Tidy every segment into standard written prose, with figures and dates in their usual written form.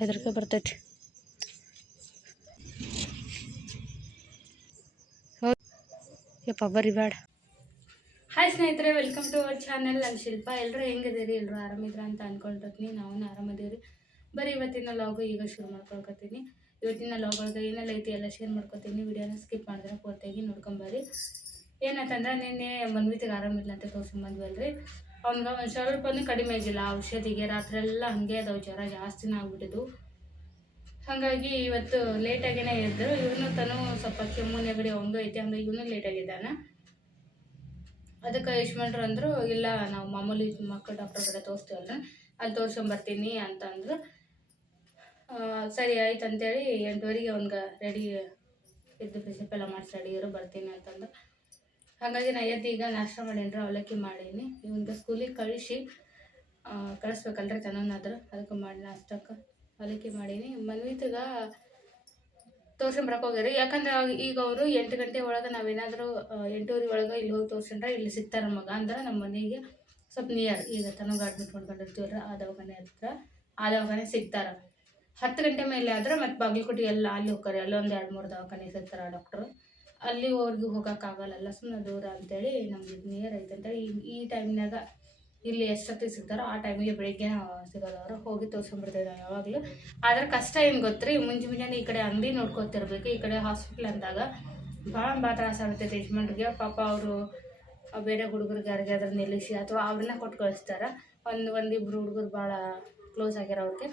ಹೆದರಿಕೆ ಬರ್ತೈತಿ. ಯಪ್ಪ ಬರಿ ಬೇಡ. ಹಾಯ್ ಸ್ನೇಹಿತರೆ, ವೆಲ್ಕಮ್ ಟು ಅವರ್ ಚಾನಲ್. ನಾನು ಶಿಲ್ಪ. ಎಲ್ಲರೂ ಹೆಂಗಿದ್ದೀರಿ? ಎಲ್ಲರೂ ಆರಾಮಿದ್ರ ಅಂತ ಅಂದ್ಕೊಳ್ತೀನಿ. ನಾವು ಆರಾಮದೀವ್ರಿ. ಬರೀ ಇವತ್ತಿನ ಲಾಗು ಈಗ ಶುರು ಮಾಡ್ಕೊಳ್ಕೊತೀನಿ. ಇವತ್ತಿನ ಲಾಗ್ ಒಳಗೆ ಏನೆಲ್ಲ ಐತಿ ಎಲ್ಲ ಶೇರ್ ಮಾಡ್ಕೊತೀನಿ. ವಿಡಿಯೋನ ಸ್ಕಿಪ್ ಮಾಡಿದ್ರೆ ಪೂರ್ತಿಯಾಗಿ ನೋಡ್ಕೊಂಬರಿ. ಏನಾಯ್ತಂದ್ರೆ ನಿನ್ನೆ ಮನ್ವಿತಿಗೆ ಆರಾಮಿಲ್ಲ ಅಂತ ತೋರ್ಸ್ಕೊಂಬಂದ್ವಲ್ರಿ. ಅವ್ನಿಗೆ ಒಂದು ಸ್ವಲ್ಪನೂ ಕಡಿಮೆ ಆಗಿಲ್ಲ ಔಷಧಿಗೆ. ರಾತ್ರಿ ಎಲ್ಲ ಹಾಗೆ ಅದಾವ, ಜ್ವರ ಜಾಸ್ತಿನ ಆಗ್ಬಿಟ್ಟಿದ್ದು. ಹಾಗಾಗಿ ಇವತ್ತು ಲೇಟಾಗಿನೇ ಇದ್ದರು. ಇವನು ತನು ಸ್ವಲ್ಪ ಕೆಮ್ಮು ನೆಗಡಿ ಅವಂಗೂ ಐತಿ, ಹಂಗಾಗಿ ಇವನು ಲೇಟಾಗಿದ್ದಾನೆ. ಅದಕ್ಕೆ ಯಶ್ಮಂಟ್ರು ಅಂದರು, ಇಲ್ಲ ನಾವು ಮಾಮೂಲಿ ಮಕ್ಕಳು ಡಾಕ್ಟರ್ ಕಡೆ ತೋರಿಸ್ತೀವಲ್ಲ, ಅಲ್ಲಿ ತೋರ್ಸ್ಕೊಂಬರ್ತೀನಿ ಅಂತ ಅಂದರು. ಸರಿ ಆಯ್ತು ಅಂತೇಳಿ 8:30ಗೆ ಅವ್ನಿಗೆ ರೆಡಿ ಇದ್ದು ಫ್ರೆಶಪ್ ಎಲ್ಲ ಮಾಡಿಸಿ ರೆಡಿ ಇರೋ ಬರ್ತೀನಿ ಅಂತಂದು. ಹಾಗಾಗಿ ನಾ ಎದ್ದು ಈಗ ನಾಷ್ಟ ಮಾಡೀನಿ, ಅವಲಕ್ಕಿ ಮಾಡೀನಿ. ಇವನ್ಗೆ ಸ್ಕೂಲಿಗೆ ಕಳಿಸ್ಬೇಕಲ್ರಿ ತನನಾದ್ರು, ಅದಕ್ಕೆ ಮಾಡಿ ನಾಷ್ಟಕ್ಕೆ ಅವಲಕ್ಕಿ ಮಾಡೀನಿ. ಮನ್ವಿತಿಗೆ ತೋರ್ಸ್ಕೊಂಬರಕ್ಕೆ ಹೋಗ್ಯಾರಿ. ಯಾಕಂದ್ರೆ ಈಗ ಅವರು 8 ಗಂಟೆ ಒಳಗೆ ನಾವೇನಾದರೂ 8:30 ಒಳಗೆ ಇಲ್ಲಿ ಹೋಗಿ ತೋರ್ಸ್ಕೊಂಡ್ರೆ ಇಲ್ಲಿ ಸಿಗ್ತಾರೆ ಮಗ. ಅಂದ್ರೆ ನಮ್ಮ ಮನೆಗೆ ಸ್ವಲ್ಪ ನಿಯರ್, ಈಗ ತನಗೆ ಅಡ್ಮಿಟ್ ಮಾಡ್ಕೊಂಡಿರ್ತೀವ್ರ ಆ ದವಾಖಾನೆ ಹತ್ರ, ಆ ದವಾಖಾನೆ ಸಿಗ್ತಾರೆ. 10 ಗಂಟೆ ಮೇಲೆ ಆದ್ರೆ ಮತ್ತೆ ಬಾಗಲಕೋಟೆ ಎಲ್ಲ ಅಲ್ಲಿ ಹೋಗ್ತಾರೆ. ಅಲ್ಲೊಂದು 2-3 ದವಾಖಾನೆ ಸಿಗ್ತಾರೆ ಆ ಡಾಕ್ಟ್ರು. ಅಲ್ಲಿ ಅವ್ರಿಗೆ ಹೋಗೋಕ್ಕಾಗಲ್ಲ, ಸುಮ್ಮನೆ ದೂರ ಅಂತೇಳಿ ನಮ್ಗೆ ನಿಯರ್ ಐತೆ ಅಂತೇಳಿ ಈ ಟೈಮ್ನಾಗ ಇಲ್ಲಿ ಎಷ್ಟೊತ್ತಿಗೆ ಸಿಗ್ತಾರೋ ಆ ಟೈಮಿಗೆ ಬೆಳಿಗ್ಗೆ ಸಿಗೋದು. ಅವರು ಹೋಗಿ ತೋರ್ಸ್ಕೊಂಡ್ಬಿಡ್ತಿದ್ದೆ ಯಾವಾಗಲೂ. ಆದ್ರೆ ಕಷ್ಟ ಏನು ಗೊತ್ತ್ರಿ, ಮುಂಜಾನೆ ಈ ಕಡೆ ಅಂಗಡಿ ನೋಡ್ಕೊತಿರ್ಬೇಕು, ಈ ಕಡೆ ಹಾಸ್ಪಿಟ್ಲ್ ಅಂದಾಗ ಭಾಳ ತ್ರಾಸ ಆಗ್ತೈತೆ ಯಜಮಾನ್ರಿಗೆ. ಪಾಪ ಅವರು ಬೇರೆ ಹುಡುಗರಿಗೆ ಯಾರಿಗಾದ್ರೂ ನಿಲ್ಲಿಸಿ ಅಥವಾ ಅವ್ರನ್ನ ಕೊಟ್ಟು ಕಳಿಸ್ತಾರೆ. ಒಂದಿಬ್ರು ಹುಡುಗರು ಭಾಳ ಕ್ಲೋಸ್ ಆಗ್ಯಾರ ಅವ್ರಿಗೆ.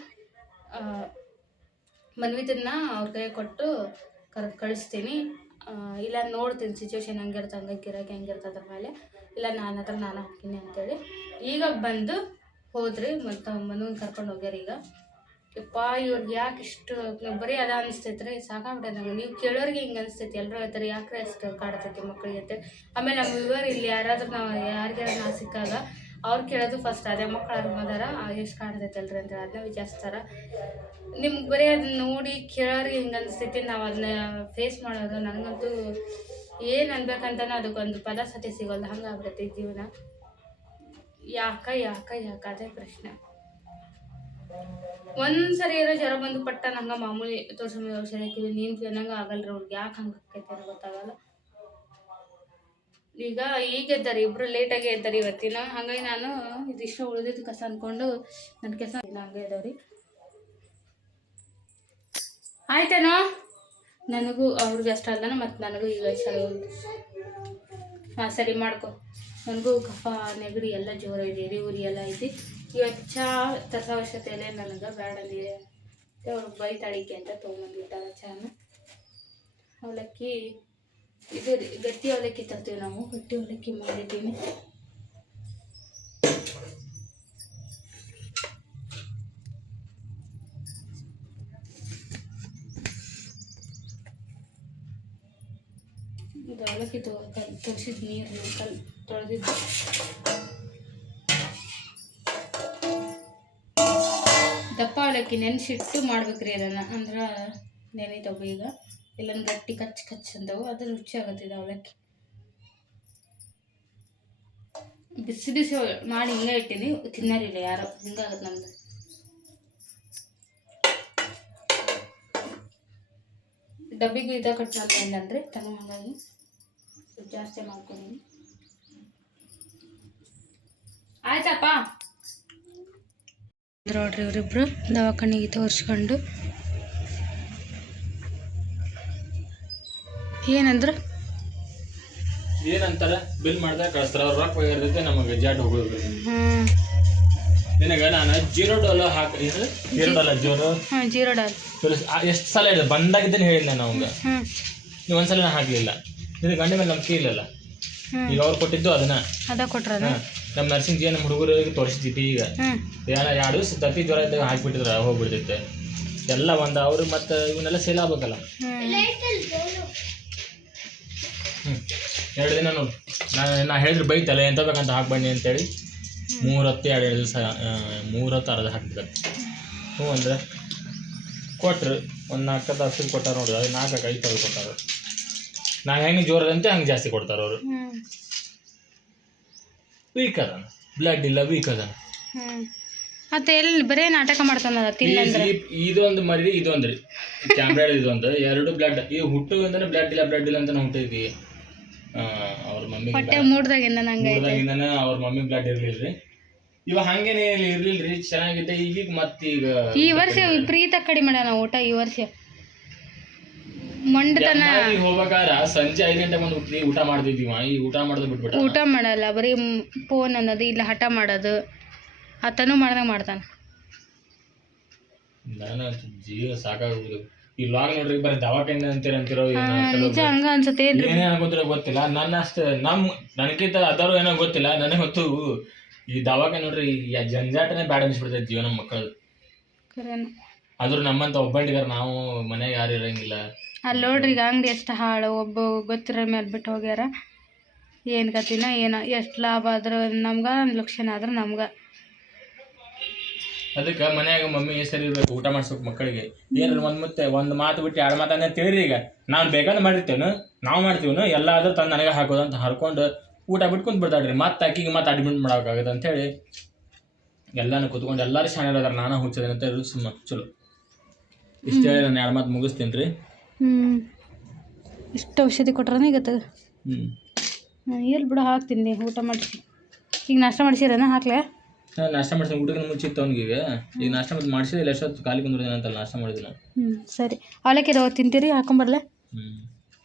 ಮನ್ವಿತನ್ನ ಅವ್ರ ಕೈ ಕೊಟ್ಟು ಕಳಿಸ್ತೀನಿ. ಇಲ್ಲ ನೋಡ್ತೀನಿ ಸಿಚುವೇಶನ್ ಹೆಂಗಿರುತ್ತೆ, ಹಂಗೆ ಗಿರಾಕಿ ಹೆಂಗಿರ್ತದ್ರ ಮೇಲೆ, ಇಲ್ಲ ನಾನು ಹಾಕ್ತೀನಿ ಅಂತೇಳಿ ಈಗ ಬಂದು ಹೋದ್ರಿ. ಮತ್ತು ಮನೂನ್ ಕರ್ಕೊಂಡು ಹೋಗ್ಯಾರ. ಈಗ ಯಪ್ಪ ಇವ್ರಿಗೆ ಯಾಕೆ ಇಷ್ಟು ಬರೀ ಅದ ಅನಿಸ್ತೈತ್ರಿ, ಸಾಕಾಗ್ಬಿಟ್ಟೆ ನಂಗೆ. ನೀವು ಕೇಳೋರಿಗೆ ಹಿಂಗೆ ಅನಿಸ್ತೈತಿ, ಎಲ್ಲರೂ ಹೇಳ್ತಾರೆ ಯಾಕೆ ಅಷ್ಟು ಕಾಡ್ತೈತಿ ಮಕ್ಕಳಿಗೆ ಅಂತ. ಆಮೇಲೆ ನಮ್ಮ ಇವರು ಇಲ್ಲಿ ಯಾರಾದ್ರೂ ಯಾರಿಗಾರ ನಾ ಸಿಕ್ಕಾಗ ಅವ್ರು ಕೇಳೋದು ಫಸ್ಟ್ ಅದೇ, ಮಕ್ಳು ಆರಾಮದಾರ, ಎಷ್ಟು ಕಾಡ್ತೈತೆ ಅಲ್ರಿ ಅಂತೇಳಿ ಅದನ್ನ ವಿಚಾರಿಸ್ತಾರೆ. ನಿಮ್ಗೆ ಬರೀ ಅದನ್ನ ನೋಡಿ ಕೇಳೋರಿಗೆ ಹಿಂಗೆ ಅನಿಸ್ತೈತಿ, ನಾವು ಅದನ್ನ ಫೇಸ್ ಮಾಡೋದು. ನನಗಂತೂ ಏನು ಅನ್ಬೇಕಂತಾನೆ ಅದಕ್ಕೊಂದು ಪದ ಸತಿ ಸಿಗೋಲ್ಲ, ಹಂಗೆ ಆಗ್ಬಿಟ್ಟೈತಿ ಜೀವನ. ಯಾಕೆ ಅದೇ ಪ್ರಶ್ನೆ. ಒಂದ್ಸರಿ ಏನೋ ಜ್ವರ ಬಂದು ಪಟ್ಟ ನಂಗೆ ಮಾಮೂಲಿ ತೋರ್ಸಂಬ ಔಷಧಿ ಹಾಕಿದ್ವಿ, ನೀನು ಅನ್ನಂಗೆ ಆಗಲ್ರಿ ಅವ್ರಿಗೆ. ಯಾಕೆ ಹಂಗೆ ಆಕೈತೆ ಗೊತ್ತಾಗಲ್ಲ. ಈಗ ಎದ್ದಾರೆ, ಇಬ್ಬರು ಲೇಟಾಗಿ ಎದ್ದಾರೆ ಇವತ್ತಿನ. ಹಾಗಾಗಿ ನಾನು ಇದಿಷ್ಟು ಉಳಿದಿದ್ದು ಕಸ ಅಂದ್ಕೊಂಡು ನನ್ನ ಕೆಲಸ ಹಂಗೆ ಇದಾವ್ರಿ. ಆಯ್ತೇನೋ, ನನಗೂ ಅವ್ರಿಗೆ ಅಷ್ಟ ಅಲ್ಲ, ಮತ್ತು ನನಗೂ ಈಗ ಸರಿ ಹಾಂ ಸರಿ ಮಾಡ್ಕೊ. ನನಗೂ ಕಫ ನೆಗಡಿ ಎಲ್ಲ ಜೋರ ಇದೆ, ಉರಿ ಎಲ್ಲ ಐತಿ. ಇವತ್ತು ತರ್ಸೋ ಅವಶ್ಯಕತೆ ಇಲ್ಲ ನನಗೆ, ಬೇಡಂದಿದೆ ಅವ್ರಿಗೆ ಬೈತಾಳಿಕೆ ಅಂತ ತೊಗೊಂಬಂದ್ಬಿಟ್ಟಾರ ಚಾನ. ಅವಲಕ್ಕಿ ಇದು ಗಟ್ಟಿ ಅವಲಕ್ಕಿ ತರ್ತೀವಿ ನಾವು, ಗಟ್ಟಿ ಅವಲಕ್ಕಿ ಮಾಡಿದ್ದೀನಿ. ಇದು ಅವಲಕ್ಕಿ ತೋರಿಸಿದ ನೀರು ತೊಳೆದಿದ್ದು. ದಪ್ಪ ಅವಲಕ್ಕಿ ನೆನೆಸಿಟ್ಟು ಮಾಡ್ಬೇಕ್ರಿ ಅದನ್ನು, ಅಂದ್ರೆ ನೆನೆತವು ಈಗ ಇಲ್ಲ ಗಟ್ಟಿ ಕಚ್ ಅಂತವು, ಅದು ರುಚಿ ಆಗುತ್ತಿದೆ ಅವಲಕ್ಕಿ. ಬಿಸಿ ಮಾಡಿ ಹಿಂಗೆ ಇಟ್ಟೀನಿ, ತಿನ್ನೋರಿಲ್ಲ ಯಾರೋ, ಹಿಂಗಾಗತ್ತೆ ನಮ್ದು. ಡಬ್ಬಿಗೂ ಇದ ಕಟ್ ಮಾಡ್ಕೊಂಡ್ರಿ ತನೂ, ಹಾಗಾಗಿ ಜಾಸ್ತಿ ಮಾಡ್ಕೊಂಡೀನಿ. ಆಯ್ತಪ್ಪ ನೋಡ್ರಿ, ಇವರಿಬ್ರು ದವಾಖಾನೆಗೆ ತೋರಿಸ್ಕೊಂಡು ಏನಂತಾರೆ ಬಿಲ್ ಮಾಡ್ದಾಗ ಕಳಿಸ್ತಾರೆ. ಅವ್ರು ರೊಕ್ಕ ಇರ್ತೈತೆ, ನಮಗೆ ಜಾಟ್ ಹೋಗೋದು. ನಿನಗೆ ನಾನು $0 ಹಾಕಿ $0 ಎಷ್ಟು ಸಲ ಹೇಳಿದೆ ಬಂದಾಗಿದ್ದೇನೆ ಹೇಳಿಲ್ಲ ನಾನು ಅವಂಗ. ನೀವು ಒಂದ್ಸಲ ನಾನು ಹಾಕಲಿಲ್ಲ, ನಿನಗೆ ಗಂಡ ಮೇಲೆ ನಂಬಿಕೆ ಇಲ್ಲಲ್ಲ. ಈಗ ಅವ್ರು ಕೊಟ್ಟಿದ್ದು ಅದ ಕೊಟ್ರ ನಮ್ಮ ನರ್ಸಿಂಗ್ ನಮ್ಮ ಹುಡುಗರಿಗೆ ತೋರಿಸಿದ್ವಿ. ಈಗ 2 ದಿವಸ ತತ್ತಿ ಜ್ವರ ಇದ್ದಾಗ ಹಾಕಿಬಿಟ್ಟಿದ್ರೆ ಹೋಗ್ಬಿಡ್ತೈತೆ ಎಲ್ಲ. ಅವ್ರು ಮತ್ತು ಇವನ್ನೆಲ್ಲ ಸೇಲ್ ಆಗ್ಬೇಕಲ್ಲ. 2 ದಿನ ನೋಡಿ ನಾ ಹೇಳಿದ್ರೆ ಬೈತಲ್ಲ ಎಂತ ಬೇಕಂತ ಹಾಕ್ಬನ್ನಿ ಅಂತೇಳಿ 3 ಹೊತ್ತು 2 ದಿವಸ 3 ಹೊತ್ತು ಅರ್ಧ ಹಾಕ್ಬೇಕು. ಹ್ಞೂ ಅಂದರೆ ಕೊಟ್ಟರು, ಒಂದು 4 ತಾಸು ಕೊಟ್ಟಾರ ನೋಡಿದ, 4-5 ತಾಸು ಕೊಟ್ಟಾರ. ನಾವು ಹೆಂಗೆ ಜೋರದಂತೆ ಹಂಗೆ ಜಾಸ್ತಿ ಕೊಡ್ತಾರೆ ಅವರು. ವೀಕ್ ಅದಾನ, ಬ್ಲಡ್ ಇಲ್ಲ, ವೀಕ್ ಅದಾನ. ಮತ್ತೆ ಎಲ್ಲಿ ಬರೇ ನಾಟಕ ಮಾಡ್ತಾನ ತಿನ್ನಂದ್ರೆ ಇದೊಂದು ಮರಿ ಇದೊಂದ್ರಿ ಕ್ಯಾಮ್ರಾ ಇದೊಂದು 2 ಬ್ಲಡ್ ಈ ಹುಟ್ಟುವಿಂದನೇ ಬ್ಲಡ್ ಇಲ್ಲ ಅಂತ ಹುಟ್ಟಿದ್ವಿ. ಅವ್ರ ಮಮ್ಮಿ ಹೊಟ್ಟೆ ಮೂಡ್ದಾಗಿಂದ ಅವ್ರ ಮಮ್ಮಿ ಬ್ಲಡ್ ಇರ್ಲಿಲ್ರಿ. ಇವಾಗ ಹಂಗೇನೆ ಇರ್ಲಿಲ್ರಿ, ಚೆನ್ನಾಗಿದ್ದೆ. ಈಗ ಮತ್ತೀಗ ಈ ವರ್ಷ ವಿಪರೀತ ಕಡಿಮೆ ಮಾಡ್ಯಾನ ಊಟ. ಈ ವರ್ಷ ಮಂಡತನ ಹೋಗ್ಬೇಕಾರ ಸಂಜೆ 5 ಗಂಟೆ ಬಂದು ಹುಟ್ಟಿ ಊಟ ಮಾಡ್ತಿದ್ವಿ. ಈ ಊಟ ಮಾಡೋದು ಬಿಟ್ಬಿಟ್ಟ. ಊಟ ಮಾಡಲ್ಲ, ಬರೀ ಫೋನ್ ಅನ್ನೋದು, ಇಲ್ಲ ಹಠ ಮಾಡೋದು, ಆತನೂ ಮಾಡ್ದಂಗೆ ಮಾಡ್ತಾನೆ. ನಾನು ಜೀವ ಸಾಕಾಗೋದು. ಈ ಲಾಗ್ ನೋಡ್ರಿ ಬರೀ ದವಾಖಾನೆ ಅಂತಿರೋ ನಿಜ ಹಂಗ ಅನ್ಸುತ್ತೆ. ಏನೇ ಆಗೋದ್ರ ಗೊತ್ತಿಲ್ಲ. ನನ್ನ ಅಷ್ಟೇ ನನಗಿಂತ ಅದಾರು ಏನೋ ಗೊತ್ತಿಲ್ಲ, ನನಗೆ ಹೊತ್ತು ಈ ದವಾಖಾನೆ ನೋಡ್ರಿ ಜಂಜಾಟನೇ ಬ್ಯಾಡ ಅನ್ಸ್ಬಿಡ್ತೈತಿ ಜೀವನ ಮಕ್ಕಳು. ಆದ್ರೂ ನಮ್ಮಂತ ಒಬ್ಬಂಡಿಗಾರ ನಾವು ಮನೆಗೆ ಯಾರು ಇರಂಗಿಲ್ಲ. ಅಲ್ಲಿ ನೋಡ್ರಿ ಈಗ ಅಂಗಡಿ ಎಷ್ಟು ಹಾಳು, ಒಬ್ಬ ಗೊತ್ತಿರೋ ಮೇಲೆ ಬಿಟ್ಟು ಹೋಗ್ಯಾರ. ಏನು ಕತ್ತಿನ ಏನೋ, ಎಷ್ಟು ಲಾಭ ಆದ್ರೆ ನಮ್ಗೆ, ಲಕ್ಷಣ ಆದ್ರೆ ನಮ್ಗೆ. ಅದಕ್ಕೆ ಮನ್ಯಾಗ ಮಮ್ಮಿ ಸರಿ ಇರ್ಬೇಕು, ಊಟ ಮಾಡ್ಸ್ಬೇಕು ಮಕ್ಕಳಿಗೆ. ಏನಾರ ಒಂದು ಮಾತು ಬಿಟ್ಟು 2 ಮಾತು ಅಂತ ತಿಳಿರಿ. ಈಗ ನಾನು ಬೇಕಾದ್ರೆ ಮಾಡಿರ್ತೇವೆ, ನಾವು ಮಾಡ್ತೀವಿ, ಎಲ್ಲ ಆದ್ರೂ ತಂದು ನನಗೆ ಹಾಕೋದು ಅಂತ ಹರ್ಕೊಂಡು ಊಟ ಬಿಟ್ಕೊಂಡ್ ಬಿಡ್ತಾಳ್ರಿ. ಮತ್ತೆ ಅಕ್ಕಿಗೆ ಮತ್ತೆ ಅಡ್ಮಿಟ್ ಮಾಡೋಕ್ಕಾಗತ್ತೆ ಅಂತೇಳಿ ಎಲ್ಲಾನು ಕೂತ್ಕೊಂಡು ಎಲ್ಲರೂ ಶಾಣೆ ಅದಾರ, ನಾನು ಹುಚ್ಚದೇನೆ ಅಂತ ಹೇಳಿ ಸುಮ್ಮ ಚಲೋ. ಇಷ್ಟ ಹೇಳಿ ನಾನು 2 ಮಾತು ಮುಗಿಸ್ತೀನಿ ರೀ. ಇಷ್ಟು ಔಷಧಿ ಕೊಟ್ರೆ ಈಗತ್ತು ಎಲ್ಲಿ ಬಿಡು ಹಾಕ್ತೀನಿ ಊಟ ಮಾಡಿಸಿ. ಈಗ ನಾಷ್ಟ ಮಾಡಿಸಿರೇನ ಹಾಕ್ಲೆ? ನಾಷ್ಟ ಮಾಡ್ತೀನಿ, ಊಟಕ್ಕೆ ಮುಚ್ಚಿತ್ತು ಅವ್ನಿಗೆ. ಈಗ ನಾಷ್ಟ ಮತ್ತೆ ಮಾಡಿಸಿದ್ರೆ ಎಷ್ಟೊತ್ತು ಖಾಲಿ ಕುಂದ್ರದೇನಂತಲ್ಲ, ನಾಷ್ಟ ಮಾಡಿದಿಲ್ಲ. ಸರಿ, ಅವಲಕ್ಕಿ ರವೆ ತಿಂತೀರಿ? ಹಾಕೊಂಬರ್ಲೆ?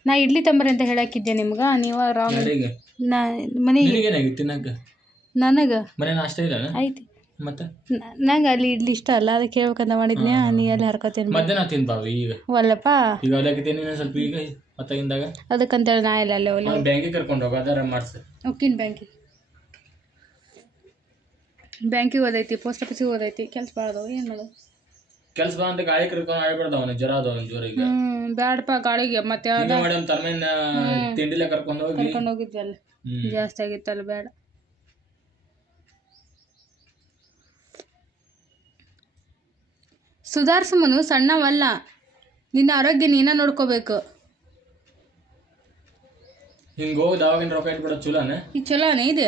ನಾ ಇಡ್ಲಿ ತಂಬರಿ ಅಂತ ಹೇಳಾಕಿದ್ದೆ ನಿಮ್ಗೆ, ನೀವು ಮನೆಗೆ ತಿನ್ನಕ್ಕೆ ನನಗೆ ಮನೆ ನಾಷ್ಟ ಇಲ್ಲ ಐತಿ. ಮತ್ತೆ ನಂಗೆ ಅಲ್ಲಿ ಇಡ್ಲಿ ಇಷ್ಟ ಅಲ್ಲ, ಅದಕ್ಕೆ ಹೇಳ್ಬೇಕಂತ ಮಾಡಿದ್ನಿ. ನೀ ಅಲ್ಲಿ ಹರ್ಕೋತೀನಿ ಮಧ್ಯಾಹ್ನ ತಿನ್ಪಾವ. ಈಗ ಒಲ್ಲಪ್ಪ, ಈಗ ಅವಲಕ್ಕಿ ತಿನ್ನಿ ಸ್ವಲ್ಪ. ಈಗ ಹೊತ್ತಾಗಿಂದಾಗ ಅದಕ್ಕಂತೇಳಿ ನಾ ಇಲ್ಲ ಅಲ್ಲಿ ಬ್ಯಾಂಕಿಗೆ ಕರ್ಕೊಂಡು ಹೋಗ, ಅದರ ಮಾಡ್ಸ. ಓಕಿನ್ ಬ್ಯಾಂಕಿಗೆ ಓದೈತಿ, ಪೋಸ್ಟ್ ಆಫೀಸಿಗೆ ಓದೈತಿ, ಕೆಲ್ಸ ಬಾಳ್ದವ. ಏನು ಮಾಡೋದು? ಕೆಲ್ಸ ಬಾ ಅಂತ ಗಾಳಿ ಕರ್ಕೊಂಡು ಆಡ್ಬಾರ್ದು. ಅವನು ಜ್ವರ ಅದಾವ ಜೋರಿಗೆ. ಬ್ಯಾಡಪ್ಪ ಗಾಳಿಗೆ. ಮತ್ತೆ ಮೇಡಮ್ ತರ್ಮೇನ್ ತಿಂಡಿಲೆ ಕರ್ಕೊಂಡು ಹೋಗಿದ್ವಿ, ಅಲ್ಲಿ ಜಾಸ್ತಿ ಆಗಿತ್ತಲ್ಲ, ಬೇಡ. ಸುಧಾರ್ಸಮನು ಸಣ್ಣವಲ್ಲ, ನಿನ್ನ ಆರೋಗ್ಯ ನೀನ ನೋಡ್ಕೋಬೇಕು. ಹಿಂಗೆ ಹೋಗಿ ದವಾಖಾನೆ ರೊಕ್ಕ ಇಟ್ಬಿಡೋದು ಚಲೋನೆ? ಈಗ ಚಲೋನೇ ಇದೆ.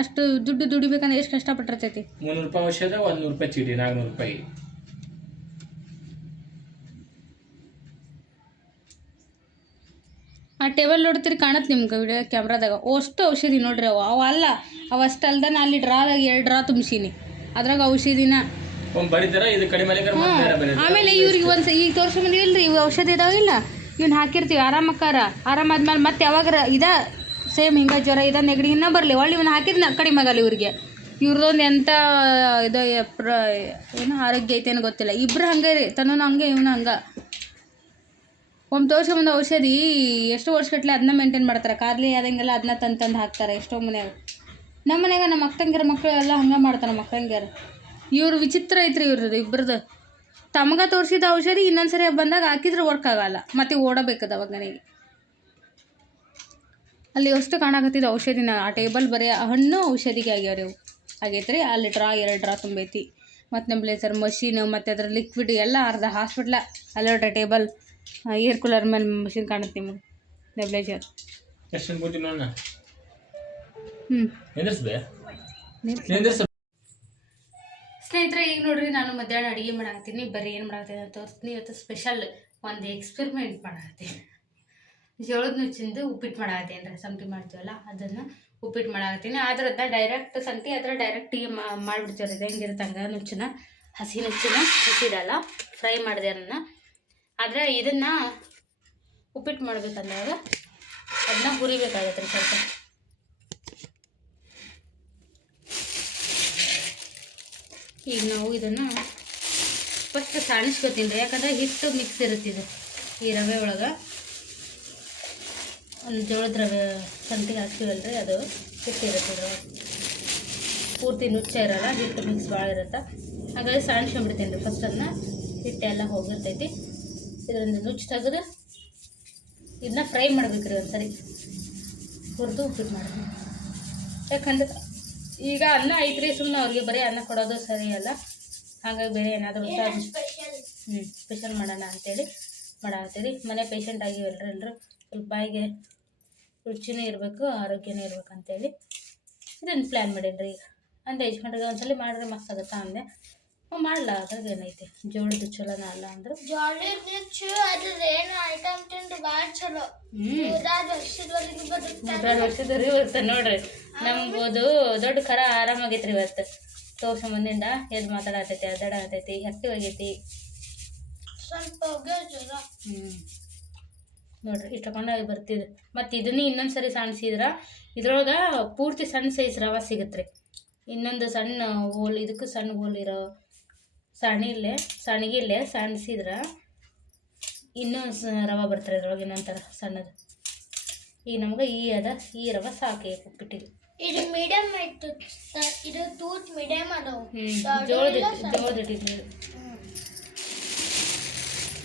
ಅಷ್ಟು ದುಡ್ಡು ದುಡಿಬೇಕಂದ್ರೆ ಎಷ್ಟು ಕಷ್ಟಪಟ್ಟಿರ್ತೈತಿ. 300 ರೂಪಾಯಿ ಔಷಧ, 100 ರೂಪಾಯಿ ಚೀಟಿ, 400 ರೂಪಾಯಿ. ಆ ಟೇಬಲ್ ನೋಡ್ತೀರಿ ಕಾಣತ್ತೆ ನಿಮ್ಗೆ ವಿಡಿಯೋ ಕ್ಯಾಮ್ರಾದಾಗ. ಅಷ್ಟು ಔಷಧಿ ನೋಡ್ರಿ. ಅಲ್ಲ ಅವಷ್ಟು ಅಲ್ದಾನೆ ಅಲ್ಲಿ ಡ್ರಾದಾಗ 2 ಡ್ರಾ ತುಂಬಿಸೀನಿ, ಅದ್ರಾಗ ಔಷಧಿನ ಆಮೇಲೆ ಇವ್ರಿಗೆ ಈಗ ತೋರ್ಸ್ಕೊಂಬಂದಿವಲ್ರಿ, ಇವು ಔಷಧಿ ಇದಾವಿಲ್ಲ, ಇವ್ನ ಹಾಕಿರ್ತೀವಿ. ಆರಾಮಾದ್ಮೇಲೆ ಮತ್ತೆ ಯಾವಾಗ ಸೇಮ್ ಹಿಂಗೆ ಜ್ವರ ನೆಗಡಿ ಇನ್ನೂ ಬರಲಿ, ಒಳ್ಳೆ ಇವನ್ನ ಹಾಕಿದ್ರೆ ಕಡಿಮೆ ಆಗಲ್ಲ ಇವ್ರಿಗೆ. ಇವ್ರದ್ದೊಂದು ಎಂಥ ಇದು ಏನು ಆರೋಗ್ಯ ಐತೆ ಏನೋ ಗೊತ್ತಿಲ್ಲ. ಇಬ್ಬರು ಹಂಗೆ ರೀ, ತನ್ನೂ ಹಂಗೆ ಇವನು ಹಂಗೆ. ಒಮ್ಮೆ ತೋರ್ಸ್ಕೊಂಬಂದು ಔಷಧಿ ಎಷ್ಟು ವರ್ಷಗಟ್ಟಲೆ ಅದನ್ನ ಮೇಂಟೈನ್ ಮಾಡ್ತಾರೆ. ಕಾರ್ಲಿ ಆದಂಗೆಲ್ಲ ಅದನ್ನ ತಂದು ಹಾಕ್ತಾರೆ ಎಷ್ಟೋ ಮನ್ಯಾಗ. ನಮ್ಮ ಮನ್ಯಾಗ ನಮ್ಮ ಅಕ್ಕಂಗಿರ ಮಕ್ಕಳು ಎಲ್ಲ ಹಂಗೆ ಮಾಡ್ತಾರೆ. ಮಕ್ಕಳಂಗಿರ ಇವ್ರು ವಿಚಿತ್ರ ಐತ್ರಿ ಇವ್ರದ್ದು ಇಬ್ಬರದ್ದು. ತಮ್ಗೆ ತೋರಿಸಿದ ಔಷಧಿ ಇನ್ನೊಂದ್ಸರಿ ಬಂದಾಗ ಹಾಕಿದ್ರೆ ವರ್ಕ್ ಆಗಲ್ಲ, ಮತ್ತೆ ಓಡಬೇಕದ ಅವಾಗ ನನಗೆ. ಅಲ್ಲಿ ಅಷ್ಟು ಕಾಣಕತ್ತಿದ್ದು ಔಷಧಿನ. ಆ ಟೇಬಲ್ ಬರೀ ಹಣ್ಣು ಔಷಧಿಗೆ ಆಗ್ಯಾವ್ರಿ ಅವು ಆಗೈತೆ ರೀ. ಅಲ್ಲಿ 2 ಡ್ರಾ ತುಂಬೈತಿ. ಮತ್ತು ನೆಬ್ಲೈಸರ್ ಮಷೀನ್, ಮತ್ತು ಅದ್ರ ಲಿಕ್ವಿಡ್ ಎಲ್ಲ ಅರ್ಧ ಹಾಸ್ಪಿಟ್ಲ. ಅಲ್ಲಿ ನೋಡ್ರಿ ಟೇಬಲ್, ಏರ್ ಕೂಲರ್ ಮೇಲೆ ಮಷೀನ್ ಕಾಣುತ್ತೆ ನಿಮಗೆ, ನೆಬ್ಲೈಸರ್. ಸ್ನೇಹಿತರೆ, ಈಗ ನೋಡ್ರಿ ನಾನು ಮಧ್ಯಾಹ್ನ ಅಡುಗೆ ಮಾಡಾಕತ್ತೀನಿ. ಬರೀ ಏನು ಮಾಡಾಕತ್ತೀನಿ ಅಂತ ತೋರಿಸ್ತೀನಿ. ಇವತ್ತು ಸ್ಪೆಷಲ್ ಒಂದು ಎಕ್ಸ್ಪೆರಿಮೆಂಟ್ ಮಾಡಾಕತ್ತೀನಿ. ಜೋಳದ ನುಚ್ಚಿಂದು ಉಪ್ಪಿಟ್ಟು ಮಾಡಾಕತ್ತೀನಿ ರೀ. ಸಂಗಟಿ ಮಾಡ್ತೀವಲ್ಲ ಅದನ್ನು ಉಪ್ಪಿಟ್ಟು ಮಾಡಾಕತ್ತೀನಿ. ಆದ್ರೆ ಅದನ್ನ ಡೈರೆಕ್ಟ್ ಸಂಗಟಿ ಆದರೆ ಡೈರೆಕ್ಟಿಗೆ ಮಾಡಿಬಿಡ್ತೀವಿ. ಇದು ಹೆಂಗಿರುತ್ತೆ ಹಂಗೆ ನುಚ್ಚಿನ, ಹಸಿದಲ್ಲ, ಫ್ರೈ ಮಾಡಿದೆ ಅದನ್ನು. ಆದರೆ ಇದನ್ನು ಉಪ್ಪಿಟ್ಟು ಮಾಡ್ಬೇಕಂದಾಗ ಅದನ್ನ ಹುರಿಬೇಕಾಗತ್ತೆ ರೀ ಸ್ವಲ್ಪ. ಈಗ ನಾವು ಇದನ್ನು ಫಸ್ಟ್ ಸಾಣಿಸ್ಕೊತೀನಿ ರೀ, ಯಾಕಂದರೆ ಹಿಟ್ಟು ಮಿಕ್ಸ್ ಇರುತ್ತೆ ಇದು ಈ ರವೆ ಒಳಗೆ. ಒಂದು ಜೋಳದ ರವೆ ಸಂಗಟಿಗೆ ಹಾಕ್ತೀವಲ್ರಿ, ಅದು ಹಿಟ್ಟು ಇರುತ್ತೆ ಇದ್ರೊಳಗೆ. ಪೂರ್ತಿ ನುಚ್ಚ ಇರೋಲ್ಲ, ಹಿಟ್ಟು ಮಿಕ್ಸ್ ಭಾಳ ಇರುತ್ತೆ. ಹಾಗಾಗಿ ಸಾಣಿಸ್ಕೊಂಡ್ಬಿಡ್ತೀನಿ ರೀ ಫಸ್ಟ್. ಅದನ್ನ ಹಿಟ್ಟೆಲ್ಲ ಹೋಗಿರ್ತೈತಿ. ಇದರಿಂದ ನುಚ್ಚು ತೆಗೆದು ಇದನ್ನ ಫ್ರೈ ಮಾಡ್ಬೇಕು ರೀ ಒಂದ್ಸರಿ, ಹುರಿದು ಉಪ್ಪಿಟ್ಟು ಮಾಡ್ತೀನಿ. ಯಾಕಂದ್ರೆ ಈಗ ಅನ್ನ ಐತ್ರಿ, ಸುಮ್ಮನೆ ಅವ್ರಿಗೆ ಬರೀ ಅನ್ನ ಕೊಡೋದು ಸರಿ ಅಲ್ಲ. ಹಾಗಾಗಿ ಬೇರೆ ಏನಾದರೂ ಸ್ಪೆಷಲ್ ಮಾಡೋಣ ಅಂತೇಳಿ ಮಾಡಾಕತ್ತೀರಿ. ಮನೆ ಪೇಷಂಟ್ ಆಗಿವಲ್ರಿ ಎಲ್ಲರೂ, ಸ್ವಲ್ಪ ಬಾಯಿಗೆ ರುಚಿನೂ ಇರಬೇಕು, ಆರೋಗ್ಯನೂ ಇರ್ಬೇಕು ಅಂತೇಳಿ ಇದನ್ನು ಪ್ಲ್ಯಾನ್ ಮಾಡೀನಿ ರೀ. ಈಗ ಅಂದೆ ಯಜಮಾನ್ರಿಗೆ ಒಂದ್ಸಲ ಮಾಡಿದ್ರೆ ಮಸ್ತ್ ಆಗುತ್ತಾ ಅಂದೆ. ಮಾಡಲ್ಲ, ಅದ್ರಾಗ ಏನೈತಿ, ಜೋಳದ ಚಲೋನ ಅಲ್ಲ ಅಂದ್ರೆ ವರ್ಷದವ್ರಿಗೆ ಬರ್ತದೆ ನೋಡ್ರಿ. ನಮ್ಬೋದು ದೊಡ್ಡ ಖರ ಆರಾಮಾಗೈತ್ರಿ ಇವತ್ತು. ತೋರ್ಸ ಮುಂದಿಂದ ಎದ್ದು ಮಾತಾಡತೈತಿ, ಅದಾಡತೈತಿ, ಆಕ್ಟಿವ್ ಆಗೈತಿ ಸ್ವಲ್ಪ. ನೋಡ್ರಿ ಇಷ್ಟು ತಗೊಂಡಾಗಿ ಬರ್ತಿದ್ರು. ಮತ್ತು ಇದನ್ನೇ ಇನ್ನೊಂದು ಸರಿ ಸಣ್ಣಿಸಿದ್ರೆ ಇದ್ರೊಳಗೆ ಪೂರ್ತಿ ಸಣ್ಣ ಸೈಜ್ ರವೆ ಸಿಗುತ್ತೆ. ಇನ್ನೊಂದು ಸಣ್ಣ ಹೋಲ್, ಇದಕ್ಕೂ ಸಣ್ಣ ಹೋಲ್ ಇರೋ ಸಣ್ಣಗಿಲ್ಲೇ ಸಣ್ಣಿಸಿದ್ರೆ ಇನ್ನೂ ರವೆ ಬರ್ತಾರೆ ಇದ್ರೊಳಗೆ, ಇನ್ನೊಂದು ಥರ ಸಣ್ಣದು. ಈಗ ನಮ್ಗೆ ಈ ರವೆ ಸಾಕು ಉಪ್ಪಿಟ್ಟಿಗೆ. ಇದು ಮೀಡಿಯಮ್ ಆಯ್ತು, ಇದು ತೂತ್ ಮೀಡಿಯಮ್ ಅದಾವು. ಜೋಳದ ಹಿಟ್ಟಿದ್ದು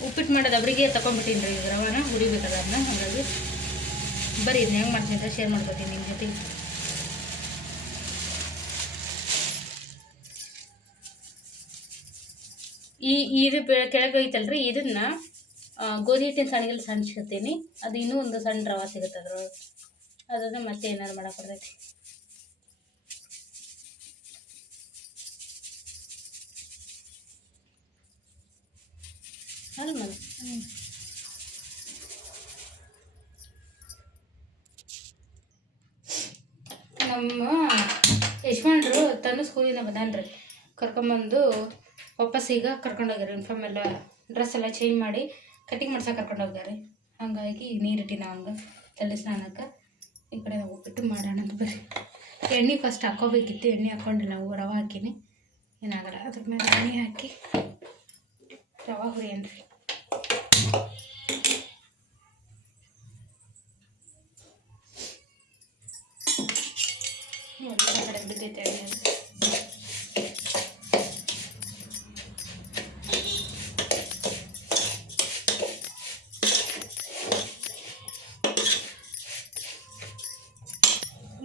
ಉಪ್ಪಿಟ್ಟು ಮಾಡೋದು ಅವರಿಗೆ ತಗೊಂಡ್ಬಿಟ್ಟಿನಿ ರೀ. ಈಗ ರವಾನ ಹುರಿಬೇಕಲ್ಲ ಅದನ್ನ, ಹಾಗಾಗಿ ಬರೀ ಇದನ್ನ ಹೆಂಗೆ ಮಾಡ್ತೀನಿ ಅಂತ ಶೇರ್ ಮಾಡ್ಕೊತೀನಿ ನಿಮ್ಮ ಜೊತೆಗೆ. ಇದು ಕೆಳಗೆ ಐತಲ್ರಿ, ಇದನ್ನ ಗೋಧಿ ಹಿಟ್ಟಿನ ಸಣ್ಣಗೆಲ್ಲ ಸಣ್ಣ ಅದು ಇನ್ನೂ ಒಂದು ಸಣ್ಣ ರವೆ ಸಿಗುತ್ತೆ ಅದ್ರೊಳಗೆ. ಅದನ್ನು ಮತ್ತೆ ಏನಾದ್ರು ಮಾಡಕ್ಕೆ ಬರ್ತೈತಿ. ನಮ್ಮ ಯಜಮಾನ್ರು ತನ್ನ ಸ್ಕೂಲಿಂದ ಬಂದಾನ್ರಿ, ಕರ್ಕೊಂಬಂದು ವಾಪಸ್ ಈಗ ಕರ್ಕೊಂಡೋಗ್ಯಾರ. ಯೂನಿಫಾರ್ಮ್ ಎಲ್ಲ ಡ್ರೆಸ್ ಎಲ್ಲ ಚೇಂಜ್ ಮಾಡಿ ಕಟಿಂಗ್ ಮಾಡ್ಸಕ್ಕೆ ಕರ್ಕೊಂಡೋಗ್ಯಾರ. ಹಾಗಾಗಿ ನೀರಿಟ್ಟಿನ ಹಂಗೆ ತಲೆ ಸ್ನಾನಕ್ಕೆ. ಈ ಕಡೆ ನಾವು ಉಪ್ಪಿಟ್ಟು ಮಾಡೋಣ ಅಂತ ಬರ್ರಿ. ಎಣ್ಣೆ ಫಸ್ಟ್ ಹಾಕೋಬೇಕಿತ್ತು, ಎಣ್ಣೆ ಹಾಕ್ಕೊಂಡಿಲ್ಲ, ನಾವು ರವೆ ಹಾಕಿನಿ, ಏನಾಗಲ್ಲ. ಅದ್ರ ಮೇಲೆ ಎಣ್ಣೆ ಹಾಕಿ ರವೆ ಹುರಿಯನ್ರಿ. ಎಲ್ಲ ಕಡೆ ಬಿದ್ದೈತೆ ಎಣ್ಣೆ.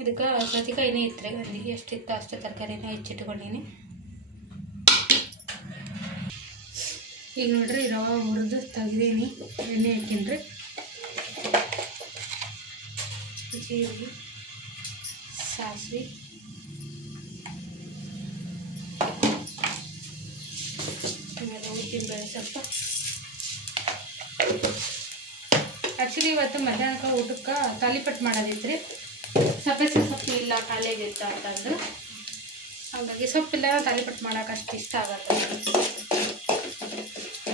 ಇದಕ್ಕೆ ಸೌತೆಕಾಯಿನೇ ಇತ್ತು ರೀ, ಅಲ್ಲಿ ಎಷ್ಟಿತ್ತು ಅಷ್ಟು ತರಕಾರಿನ ಹೆಚ್ಚಿಟ್ಕೊಂಡೀನಿ. ಈಗ ನೋಡ್ರಿ ರವೆ ಹುರಿದು ತೆಗ್ದೀನಿ, ಎಣ್ಣೆ ಹಾಕಿನ್ರಿ. ಜೀರಿಗೆ, ಸಾಸಿವೆ, ಆಮೇಲೆ ಉದ್ದಿನಬೇಳೆ ಸ್ವಲ್ಪ. ಆ್ಯಕ್ಚುಲಿ ಇವತ್ತು ಮಧ್ಯಾಹ್ನಕ್ಕೆ ಊಟಕ್ಕೆ ತಾಲಿಪಟ್ಟು ಮಾಡೋದಿತ್ತು. ಸಬ್ಬಸಿಗೆ ಸೊಪ್ಪು ಇಲ್ಲ, ಖಾಲಿಯಾಗಿತ್ತು ಅಂತಂದು, ಹಾಗಾಗಿ ಸೊಪ್ಪಿಲ್ಲ ತಾಲಿಪಟ್ಟು ಮಾಡೋಕೆ ಅಷ್ಟು ಇಷ್ಟ ಆಗತ್ತೆ,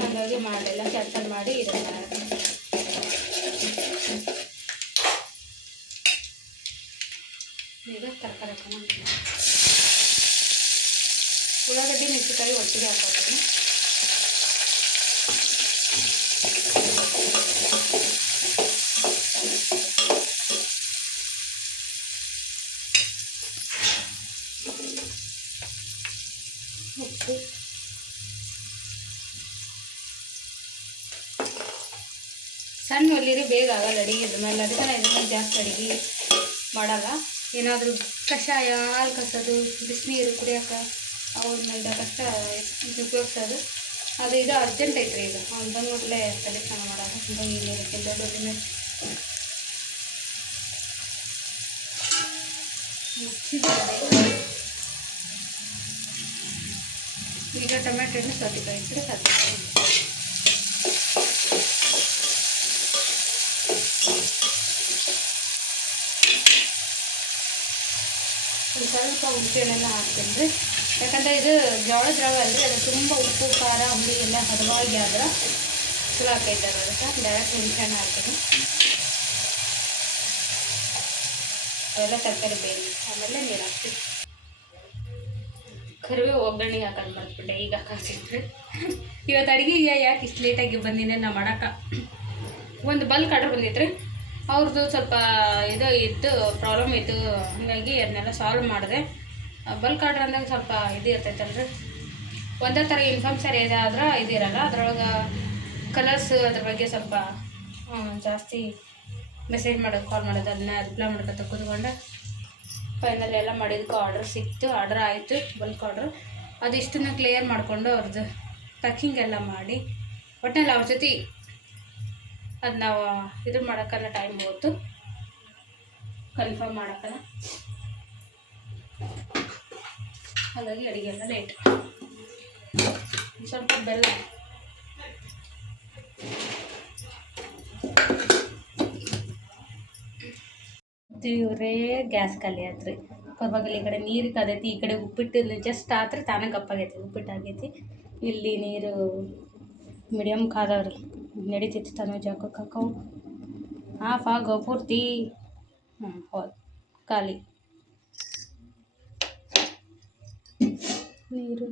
ಹಾಗಾಗಿ ಮಾಡಲಿಲ್ಲ, ಕ್ಯಾನ್ಸಲ್ ಮಾಡಿ ಇದನ್ನು. ಈಗ ತರಕಾರಿ ಹಾಕೊಂಡು ಉಳ್ಳಾಗಡ್ಡಿ ಮೆಣಸಿನಕಾಯಿ ಒಟ್ಟಿಗೆ ಹಾಕೋತೀನಿ. ಉಪ್ಪು, ಸಣ್ಣ ಒಲ್ಲಿರಿ ಬೇಗ ಆಗಲ್ಲ ಅಡುಗೆ. ಇದ್ರ ಮೇಲೆ ಅದಕ್ಕೆ ನಾನು ಇದನ್ನ ಜಾಸ್ತಿ ಅಡುಗೆ ಮಾಡಲ್ಲ. ಏನಾದರೂ ಕಷಾಯ, ಹಾಲು ಕಸೋದು, ಬಿಸಿನೀರು ಕುಡಿಯೋಕೆ ಅವ್ರನ್ನೆಲ್ಲ ಕಷ್ಟ ಉಪಯೋಗಿಸೋದು. ಅದು ಇದು ಅರ್ಜೆಂಟ್ ಐತ್ರಿ. ಈಗ ಅವ್ನು ಬಂದು ಮೊದಲೇ ತಲೆ ಸ್ನಾನ ಮಾಡೋದು, ನೀರು ದೊಡ್ಡ ಈಗ ಟೊಮೆಟೊ ಹಣ್ಣು ಸೌತೆಕಾಯಿ ಇದ್ರೆ ಸೌತೆಕಾಯಿ. ಒಂದು ಸ್ವಲ್ಪ ಹುಣಸೆಹಣ್ಣೆಲ್ಲ ಹಾಕ್ತೀನಿ ರೀ, ಯಾಕಂದರೆ ಇದು ಜೋಳದ ರವೆ ಅಲ್ರಿ, ಅದು ತುಂಬ ಉಪ್ಪು ಖಾರ ಹುಳಿ ಎಲ್ಲ ಹದವಾಗಿ ಆದ್ರೆ ಚಲೋ ಹಾಕೈತೆ. ಅದಕ್ಕೆ ಡೈರೆಕ್ಟ್ ಹುಣಸೆಹಣ್ಣು ಹಾಕ್ತೀನಿ. ಅವೆಲ್ಲ ತರಕಾರಿ ಬೇಯಿಸಿ ಆಮೇಲೆ ನೀರು ಹಾಕ್ತೀನಿ. ಕರಿಬೇವು ಒಗ್ಗರಣೆಗೆ ಹಾಕೋದು ಮರ್ತ್ಬಿಟ್ಟೆ, ಈಗ ಹಾಕಿದ್ರಿ. ಇವತ್ತು ಅಡುಗೆಗೆ ಯಾಕೆ ಇಷ್ಟು ಲೇಟಾಗಿ ಬಂದಿನಿ ನಾ ಮಾಡೋಕೆ, ಒಂದು ಬಲ್ಕ್ ಆರ್ಡ್ರ್ ಬಂದಿತ್ತು ರೀ. ಅವ್ರದ್ದು ಸ್ವಲ್ಪ ಇದು ಇತ್ತು, ಪ್ರಾಬ್ಲಮ್ ಇತ್ತು, ಹಾಗಾಗಿ ಅದನ್ನೆಲ್ಲ ಸಾಲ್ವ್ ಮಾಡಿದೆ. ಬಲ್ಕ್ ಆರ್ಡ್ರ್ ಅಂದಾಗ ಸ್ವಲ್ಪ ಇದು ಇರ್ತೈತಲ್ರಿ, ಒಂದೇ ಥರ ಯೂನಿಫಾರ್ಮ್ ಸ್ಯಾರಿ ಇದಾದ್ರೆ ಇದಿರಲ್ಲ, ಅದ್ರೊಳಗೆ ಕಲರ್ಸ್ ಅದ್ರ ಬಗ್ಗೆ ಸ್ವಲ್ಪ ಜಾಸ್ತಿ ಮೆಸೇಜ್ ಮಾಡೋದು, ಕಾಲ್ ಮಾಡೋದು, ಅದನ್ನ ರಿಪ್ಲೈ ಮಾಡ್ಕೊತ ಕೂತ್ಕೊಂಡು ಫೈನಲ್ ಎಲ್ಲ ಮಾಡಿದಕ್ಕೆ ಆರ್ಡ್ರ್ ಸಿಕ್ತು. ಆರ್ಡ್ರ್ ಆಯಿತು, ಬಲ್ಕ್ ಆರ್ಡ್ರ್. ಅದು ಇಷ್ಟನ್ನು ಕ್ಲಿಯರ್ ಮಾಡಿಕೊಂಡು ಅವ್ರದ್ದು ಪ್ಯಾಕಿಂಗ್ ಎಲ್ಲ ಮಾಡಿ ಒಟ್ಟಿನಲ್ಲಿ ಅವ್ರ ಜೊತೆ ಅದು ನಾವು ಇದು ಮಾಡೋಕ್ಕಲ್ಲ ಟೈಮ್ ಹೋಯ್ತು, ಕನ್ಫರ್ಮ್ ಮಾಡೋಕ್ಕಲ್ಲ. ಹಾಗಾಗಿ ಅಡುಗೆ ಎಲ್ಲ ಲೇಟ್. ಸ್ವಲ್ಪ ಬೆಲ್ಲ ಇವರೇ ಗ್ಯಾಸ್ ಖಾಲಿ ಆತ್ರಿ. ಪರವಾಗಿಲ್ಲ, ಈ ಕಡೆ ನೀರು ಕಾದೈತಿ, ಈ ಕಡೆ ಉಪ್ಪಿಟ್ಟು ಜಸ್ಟ್ ಆತ್ರಿ ತಾನೇ ಗಪ್ಪಾಗೈತಿ, ಉಪ್ಪಿಟ್ಟು ಆಗೈತಿ. ಇಲ್ಲಿ ನೀರು ಮೀಡಿಯಮ್ ಕಾದವ್ರಿ, ನಡೀತೈತಿ ತಾನು ಜಾಗಕ್ಕೆ ಹಾಕವು. ಆಫ್ ಆಗೋ ಪೂರ್ತಿ. ಹೌದು, ಖಾಲಿ ನೀರು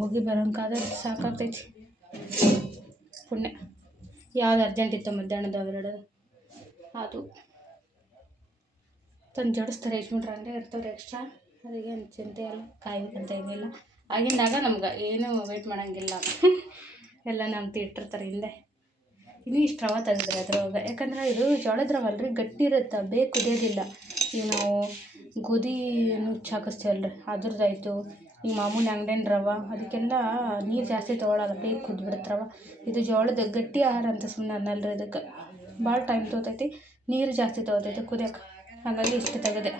ಹೋಗಿ ಬರೋಂಕಾದ್ರೆ ಸಾಕಾಗ್ತೈತಿ. ಪುಣ್ಯ ಯಾವ್ದು ಅರ್ಜೆಂಟ್ ಇತ್ತು ಮಧ್ಯಾಹ್ನದ ಅವೆರಡು ಅದು ತಂದು ಜಡಿಸ್ತಾರೆ. ಯಜಮಾನ್ರು ಹಂಗೆ ಇರ್ತಾರೆ ಎಕ್ಸ್ಟ್ರಾ, ಅದಕ್ಕೇನು ಚಿಂತೆ ಇಲ್ಲ, ಕಾಯ್ಬೇಕಂತ ಏನಿಲ್ಲ. ಆಗಿಂದಾಗ ನಮ್ಗೆ ಏನು ವೇಟ್ ಮಾಡೋಂಗಿಲ್ಲ. ಎಲ್ಲ ನಮ್ಮ ಇಟ್ಟಿರ್ತಾರೆ ಹಿಂದೆ. ಇನ್ನೂ ಇಷ್ಟು ರವೆ ತೆಗೆದ್ರೆ ಅದ್ರೊಳಗೆ, ಯಾಕಂದ್ರೆ ಇದು ಜೋಳದ ರವೆ ಅಲ್ರಿ, ಗಟ್ಟಿ ಇರುತ್ತೆ, ಬೇಗ ಕುದಿಯೋದಿಲ್ಲ. ಈಗ ನಾವು ಗೋಧಿ ನುಚ್ಚು ಹಾಕಿಸ್ತೀವಲ್ರಿ ಅದ್ರದ್ದಾಯ್ತು. ಈಗ ಮಾಮೂಲಿ ಅಂಗಡಿನ ರವೆ ಅದಕ್ಕೆಲ್ಲ ನೀರು ಜಾಸ್ತಿ ತೊಗೊಳಲ್ಲ, ಬೇಗ ಕುದ್ಬಿಡುತ್ತೆ ರವೆ. ಇದು ಜೋಳದ ಗಟ್ಟಿ ಆಹಾರ ಅಂತ ಸುಮ್ಮನೆ ಅನ್ನಲ್ರಿ, ಇದಕ್ಕೆ ಭಾಳ ಟೈಮ್ ತೊಗೊತೈತಿ, ನೀರು ಜಾಸ್ತಿ ತೊಗೊತೈತಿ ಕುದಿಯೋಕೆ. ಹಾಗಾಗಿ ಇಷ್ಟು ತೆಗೆದೆ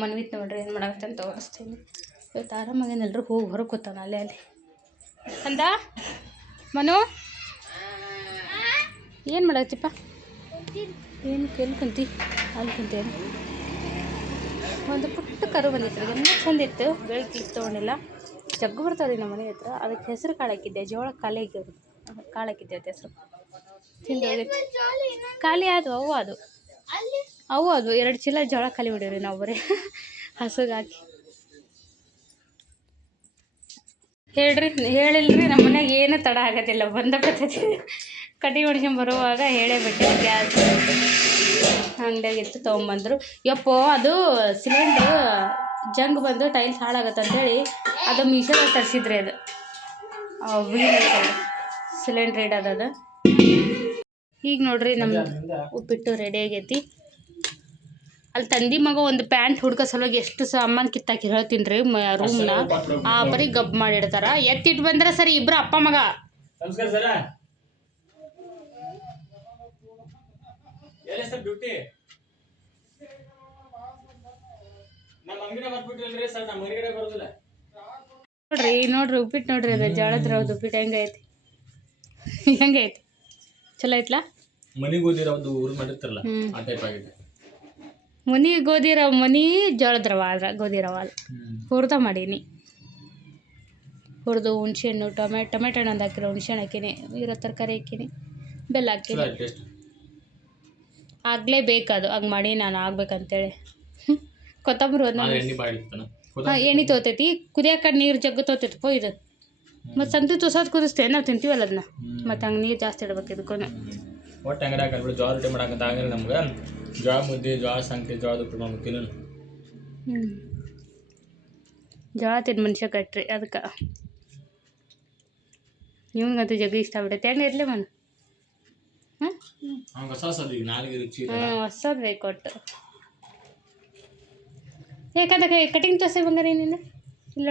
ಮನ್ವಿತ್ ನೋಡ್ರಿ ಏನು ಮಾಡಾಕತ್ತೆ ಅಂತ ತೋರಿಸ್ತೀನಿ. ಇವತ್ತು ಆರಾಮಾಗೇನಲ್ರಿ, ಹೋಗಿ ಹೊರಗೆ ಕೂತಾನ ಅಲ್ಲೇ ಅಂದ. ಮನು ಏನು ಮಾಡಾಕತ್ತಿಪ್ಪ? ಏನು ಎಲ್ಲಿ ಕುಂತಿ? ಅಲ್ಲಿ ಕುಂತೇನು? ಒಂದು ಪುಟ್ಟ ಕರು ಬಂದಿತ್ತು, ಎಲ್ಲ ಚಂದಿತ್ತು, ಬೆಳಗ್ಗೆ ತೊಗೊಂಡಿಲ್ಲ. ಜಗ್ಗು ಬರ್ತಾವ್ರಿ ನಮ್ಮ ಮನೆ ಹತ್ರ. ಅದಕ್ಕೆ ಹೆಸರು ಕಾಳು ಹಾಕಿದ್ದೆ, ಜೋಳ ಖಾಲಿ ಹಾಕಿವ್ರಿ, ಕಾಳು ಹಾಕಿದ್ದೆ ಅದಕ್ಕೆ ಹೆಸರು ತಿಂದೋಗಿತ್ತು. ಖಾಲಿ ಅದು ಅವು ಅದು 2 ಚೀಲ ಜೋಳ ಖಾಲಿ ಬಿಡೀವ್ರಿ ನಾವು ಬರೀ ಹಸುಗೆ ಹಾಕಿ. ಹೇಳಿಲ್ರಿ ನಮ್ಮ ಮನ್ಯಾಗ ಏನು ತಡ ಆಗೋದಿಲ್ಲ, ಬರ್ತೈತಿ. ಕಟ್ಟಿ ಹೊಡ್ಸ್ಕೊಂಡ್ ಬರುವಾಗ ಹೇಳೇ ಬಿಟ್ಟೆ, ಗ್ಯಾಸ್ ಅಂಗಡಿಯಾಗಿತ್ತು ತೊಗೊಂಬಂದರು. ಯಪ್ಪೋ ಅದು ಸಿಲಿಂಡ್ರ್ ಜಂಗ್ ಬಂದು ಟೈಲ್ಸ್ ಹಾಳಾಗತ್ತಂತೇಳಿ ಅದು ಮೀಶೋದಾಗ ತರಿಸಿದ್ರಿ. ಅದು ಸಿಲಿಂಡ್ರ್ ಇಡೋದದು. ಈಗ ನೋಡ್ರಿ ನಮ್ದು ಉಪ್ಪಿಟ್ಟು ರೆಡಿ ಆಗೈತಿ. ಅಲ್ಲಿ ತಂದಿ ಮಗ ಒಂದು ಪ್ಯಾಂಟ್ ಹುಡ್ಕೋ ಸಲುವಾಗಿ ಎಷ್ಟು ಸಾಮಾನು ಕಿತ್ತಾಕಿ ಹೇಳ್ತೀನಿ ರೀ ರೂಮ್ನ. ಬರೀ ಗಬ್ ಮಾಡಿಡ್ತಾರ. ಎತ್ತಿಟ್ಟು ಬಂದ್ರೆ ಸರಿ, ಇಬ್ಬರು ಅಪ್ಪ ಮಗ. ನೋಡ್ರಿ ಉಪ್ಪಿಟ್ಟು ನೋಡ್ರಿ, ಅದು ಜೋಳದ ರವ್ದು ಉಪ್ಪಿಟ್ಟು ಹೆಂಗೈತಿ ಚಲೋ ಐತ್ಲಾ? ಮನಿ ಗೋಧಿ ರವ್ದು ಊರು ಮಾಡಿರ್ತಾರಲ್ಲ ಆ ಟೈಪ್ ಆಗಿದೆ. ಮನಿ ಗೋಧಿ ರವೆ, ಮನಿ ಜೋಳದ ರವೆ ಆದ್ರೆ ಗೋಧಿ ರವೆ ಅಲ್ಲ, ಹುರ್ದ ಮಾಡೀನಿ. ಹುರಿದು ಹುಣ್ಸೆಹಣ್ಣು ಟೊಮೆಟೊ ಹಣ್ಣು ಒಂದು ಹಾಕಿರೋ, ಹುಣ್ಸೆಹಣ್ಣು ಹಾಕೀನಿ, ಇರೋ ತರಕಾರಿ ಹಾಕೀನಿ, ಬೆಲ್ಲ ಹಾಕೀನಿ. ಆಗಲೇಬೇಕು ಅದು, ಹಂಗೆ ಮಾಡಿ ನಾನು ಆಗ್ಬೇಕಂತೇಳಿ. ಕೊತ್ತಂಬರಿ ಎಣ್ಣೆ ತೋತೈತಿ, ಕುದಿಯೋಕೆ ನೀರು ಜಗ್ಗು ತೋತೈತಿ ಇದು. ಮತ್ತು ಸಂತು ತುಸೋದು ಕುದಿಸ್ತೇವೆ, ನಾವು ತಿಂತೀವಲ್ಲ ಅದನ್ನ, ಮತ್ತು ಹಂಗೆ ನೀರು ಜಾಸ್ತಿ ಇಡ್ಬೇಕು ಇದಕ್ಕೂ. ಒಟ್ಟು ಅಂಗಡಿ ಹಾಕಂದ್ಬಿಟ್ಟು ಜೋಳ ರೊಟ್ಟಿ ಮಾಡಾಕಂತ ಹಂಗಾರೆ ನಮ್ಗೆ ಜೋಳ ಮುದ್ದೆ, ಜೋಳ ಸಂಖ್ಯೆ, ಜೋಳದ ಉಪ್ಪಿಟ್ಟು ಮಾಡ್ತೀನಿ. ಜೋಳ ತಿಂದು ಮನುಷ್ಯ ಕಟ್ರಿ, ಅದಕ್ಕೆ ನಿಮ್ಗಂತೂ ಜಗ್ಗಿ ಇಷ್ಟ ಆಗ್ಬಿಟ್ಟೈತೆ. ಹೆಂಗೆ ಇರಲಿ ಮನ ಹೊಸದು ಬೇಕು ಒಟ್ಟು. ಯಾಕಂದ್ರೆ ಕಟಿಂಗ್ ತೋರ್ಸೆ ಬಂಗಾರ ನೀನು ಇಲ್ಲ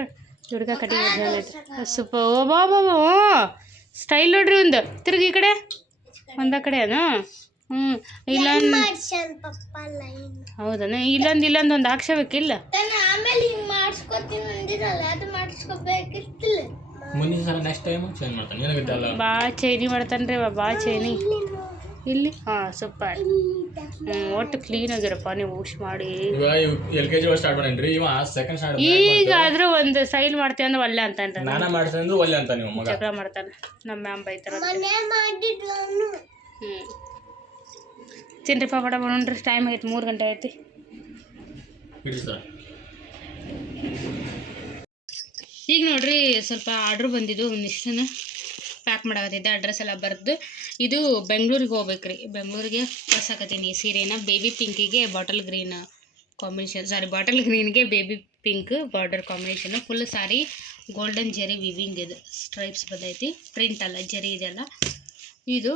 ಹುಡುಗ ಕಟಿಂಗ್ ಸೂಪ. ಓ ಬಾಬಾ ಸ್ಟೈಲ್ ನೋಡ್ರಿ, ಒಂದು ತಿರುಗಿ ಈ ಕಡೆ ಒಂದ ಕಡೆ ಅದು. ಇಲ್ಲೊಂದು ಹೌದನ, ಇಲ್ಲೊಂದು ಒಂದು ಹಾಕ್ಸಬೇಕಿಲ್ಲ. ಭಾಳ ಚೈನಿ ಮಾಡ್ತಾನ್ರಿ ಭಾಳ ಚೈನಿ ಇಲ್ಲಿ. ಸೂಪರ್. ಒಟ್ಟು ಕ್ಲೀನ್ ಆಗಿರಪ್ಪ ನೀವು ವಾಶ್ ಮಾಡಿ. ಈಗ ಆದ್ರೂ ಒಂದು ಸ್ಟೈಲ್ ಮಾಡ್ತೀವಿ ಅಂದ್ರೆ ಒಳ್ಳೆ ಅಂತಾನ್ರಿ, ಜಗಳ ಮಾಡ್ತಾನೆ. ನಮ್ಮ ಮ್ಯಾಮ್ ಬೈತಾರ. ತಿನ್ರಿಪ್ಪ ಬಡ ಬಣ್ರಿ, ಟೈಮ್ ಆಗೈತಿ, 3 ಗಂಟೆ ಐತಿ. ಈಗ ನೋಡ್ರಿ ಸ್ವಲ್ಪ ಆರ್ಡ್ರ್ ಬಂದಿದ್ದು, ಒಂದಿಷ್ಟನ್ನು ಪ್ಯಾಕ್ ಮಾಡಾಕತ್ತಿದ್ದೆ. ಅಡ್ರೆಸ್ ಎಲ್ಲ ಬರೆದು ಇದು ಬೆಂಗ್ಳೂರಿಗೆ ಹೋಗ್ಬೇಕ್ರಿ. ಬೆಂಗ್ಳೂರಿಗೆ ಕಳ್ಸಾಕತ್ತೀನಿ ಈ ಸೀರೆನ. ಬೇಬಿ ಪಿಂಕಿಗೆ ಬಾಟಲ್ ಗ್ರೀನ್ ಕಾಂಬಿನೇಷನ್, ಬಾಟಲ್ ಗ್ರೀನ್ಗೆ baby pink border combination. Full sari golden zari weaving, ಇದು ಸ್ಟ್ರೈಪ್ಸ್ ಬಂದೈತಿ, ಪ್ರಿಂಟ್ ಅಲ್ಲ ಜರಿ ಇದೆಲ್ಲ. ಇದು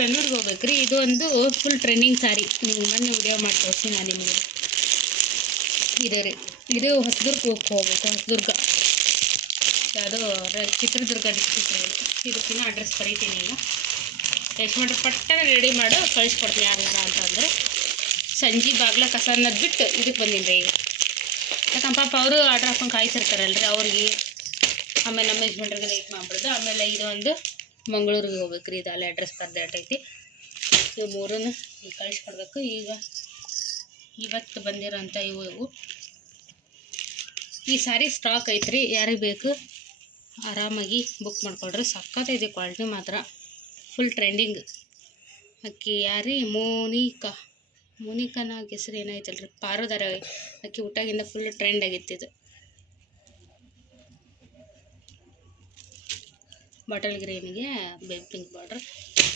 ಬೆಂಗ್ಳೂರಿಗೆ ಹೋಗ್ಬೇಕ್ರಿ. ಇದು ಒಂದು ಫುಲ್ ಟ್ರೆಂಡಿಂಗ್ ಸಾರಿ, ನೀವು ಮೊನ್ನೆ ವಿಡಿಯೋ ಮಾಡಿ ತೋರಿಸಿ ನಾನು ನಿಮಗೆ. ಇದು ರೀ, ಇದು ಹೊಸದುರ್ಗಕ್ಕೆ ಹೋಗ್ಬೇಕು. ಹೊಸದುರ್ಗ ಯಾವುದೋ ಚಿತ್ರದುರ್ಗ ಡಿಸ್ಟ್ರಿಕ್ಟ್. ಇದಕ್ಕಿನ್ನ ಅಡ್ರೆಸ್ ಬರೀತೀನಿ. ಈಗ ಯಜಮಾನ್ರು ಪಟ್ಟನೆ ರೆಡಿ ಮಾಡು ಕಳಿಸ್ಕೊಡ್ತೀನಿ ಯಾರು ಅಂತಂದ್ರೆ. ಸಂಜೆ ಬಾಗ್ಲ ಕಸ ಅನ್ನೋದು ಬಿಟ್ಟು ಇದಕ್ಕೆ ಬಂದೀನಿ ರೀ. ಈಗ ಯಾಕಂದ್ರೆ ಪಾಪ ಅವರು ಆರ್ಡ್ರ್ ಹಾಕೊಂಡು ಕಾಯ್ತಿರ್ತಾರಲ್ರಿ ಅವ್ರಿಗೆ. ಆಮೇಲೆ ನಮ್ಮ ಯಜಮಾನ್ರಿಗೆ ಲೇಟ್ ಮಾಡ್ಬಿಡ್ದು. ಆಮೇಲೆ ಇದು ಒಂದು ಮಂಗಳೂರಿಗೆ ಹೋಗ್ಬೇಕು ರೀ. ಇದು ಅಲ್ಲಿ ಅಡ್ರೆಸ್ ಬರ್ದೇಟ್ ಐತಿ. ಇವು ಮೂರನ್ನು ಈಗ ಕಳಿಸ್ಕೊಡ್ಬೇಕು. ಈಗ ಇವತ್ತು ಬಂದಿರೋಂಥ ಇವು ಈ ಸಾರಿ ಸ್ಟಾಕ್ ಐತ್ರಿ. ಯಾರಿಗೆ ಬೇಕು ಆರಾಮಾಗಿ ಬುಕ್ ಮಾಡ್ಕೊಳ್ರಿ. ಸಕ್ಕತ್ತೈತಿ ಕ್ವಾಲಿಟಿ ಮಾತ್ರ, ಫುಲ್ ಟ್ರೆಂಡಿಂಗ್. ಅಕ್ಕಿ ಯಾರಿ ಮೋನಿಕಾನ ಹೆಸರು ಏನಾಯ್ತಲ್ರಿ, ಪಾರುದಾರ ಅಕ್ಕಿ ಊಟಾಗಿಂದ ಫುಲ್ ಟ್ರೆಂಡ್ ಆಗಿತ್ತು ಇದು. ಬಾಟಲ್ ಗ್ರೀನಿಗೆ ಬೇಬಿ ಪಿಂಕ್ ಬಾರ್ಡ್ರ್.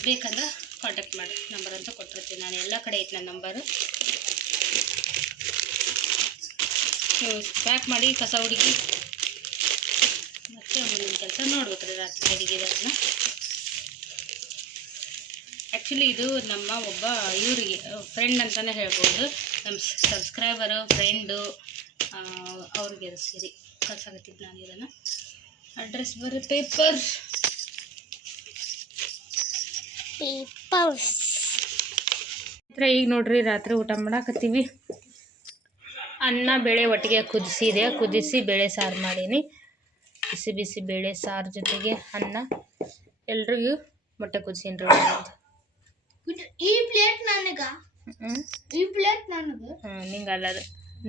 ಬೇಕಂದ್ರೆ ಕಾಂಟ್ಯಾಕ್ಟ್ ಮಾಡಿ, ನಂಬರ್ ಅಂತ ಕೊಟ್ಟಿರ್ತೀನಿ ನಾನು. ಎಲ್ಲ ಕಡೆ ಐತೆ ನನ್ನ ನಂಬರು. ನೀವು ಪ್ಯಾಕ್ ಮಾಡಿ ಕಸ ಹುಡುಗಿ ಮತ್ತು ಮುಂದಿನ ಕೆಲಸ ನೋಡ್ಬೇಕ್ರಿ. ರಾತ್ರಿ ಅಡಿಗೆ ಅದನ್ನ ಆ್ಯಕ್ಚುಲಿ ಇದು ನಮ್ಮ ಒಬ್ಬ ಇವರಿಗೆ ಫ್ರೆಂಡ್ ಅಂತಲೇ ಹೇಳ್ಬೋದು. ನಮ್ಮ ಸಬ್ಸ್ಕ್ರೈಬರು ಫ್ರೆಂಡು ಅವ್ರಿಗೆ ಅದು ಸೀರೆ ಕಳ್ಸಾಕತ್ತಿದ್ದು ನಾನು. ಇದನ್ನು ಅಡ್ರೆಸ್ ಬರೋ ಪೇಪರ್ಸ್ ಈಗ ನೋಡ್ರಿ, ರಾತ್ರಿ ಊಟ ಮಾಡಾಕತ್ತೀವಿ. ಅನ್ನ ಬೇಳೆ ಒಟ್ಟಿಗೆ ಕುದಿಸಿ ಬೇಳೆ ಸಾರು ಮಾಡೀನಿ. ಬಿಸಿ ಬಿಸಿ ಬೇಳೆ ಸಾರು ಜೊತೆಗೆ ಅನ್ನ. ಎಲ್ರಿಗೂ ಮೊಟ್ಟೆ ಕುದಿಸೀನಿ ರೀ. ಈ ಪ್ಲೇಟ್ ನನಗೆ ನಿಂಗೆ ಅಲ್ಲದು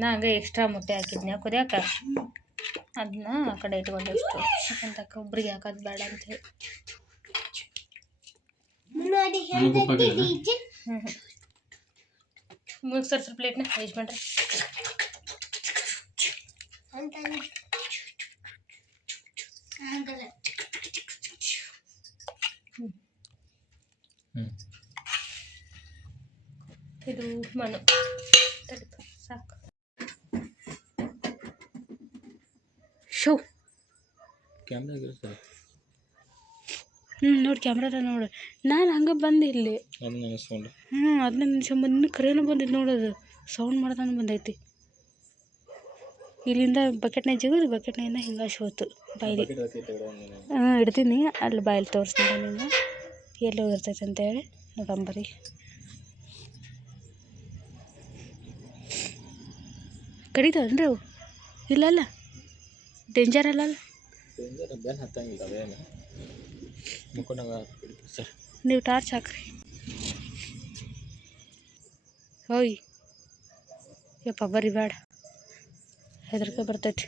ನಂಗೆ ಎಕ್ಸ್ಟ್ರಾ ಮೊಟ್ಟೆ ಹಾಕಿದ್ನಿ ಕುದಿಯಾಕ. ಅದನ್ನ ಆ ಕಡೆ ಇಟ್ಕೊಂಡು ಇಷ್ಟು ಅಂತ ಒಬ್ರಿಗೆ ಹಾಕೋದು ಬೇಡ ಅಂತೇಳಿ. ಮುಗಿಸ್ತಾರೆ ಸ್ವಲ್ಪ ಪ್ಲೇಟ್ನ ವೇಸ್ಟ್ ಮಾಡ್ರಿ. ಇದು ಮನು ಸಾಕು. ಶೋ ನೋಡಿ ಕ್ಯಾಮ್ರಾದ ನೋಡು. ನಾನು ಹಂಗೆ ಬಂದೆ ಇಲ್ಲಿ. ಅದನ್ನ ನಿಮಿಷ ಕರೆನೂ ಬಂದಿದ್ದು ನೋಡೋದು. ಸೌಂಡ್ ಮಾಡ್ತಾನೆ ಬಂದೈತಿ. ಇಲ್ಲಿಂದ ಬಕೆಟ್ನಾಗ ಜಿಗೋದು, ಬಕೆಟ್ನಾಗಿಂದ ಹಿಂಗೆ ಹೋಯ್ತು ಬಾಯಿಲಿ. ಇಡ್ತೀನಿ ಅಲ್ಲಿ ಬಾಯಲ್ಲಿ ತೋರಿಸ್ತೀನಿ ನಿಮ್ಗೆ ಎಲ್ಲಿ ಹೋಗಿರ್ತೈತೆ ಅಂತೇಳಿ. ನೋಡಂಬರಿ ಕಡಿತಾವನ್ರಿ ಅವು? ಇಲ್ಲಲ್ಲ, ಡೇಂಜರ್ ಅಲ್ಲಲ್ಲ. ನೀವು ಟಾರ್ಚ್ ಹಾಕ್ರಿ. ಹೋಯ್ ಯಪ್ಪ ಬರ್ರಿ, ಬೇಡ, ಹೆದರಿಕೆ ಬರ್ತೈತಿ.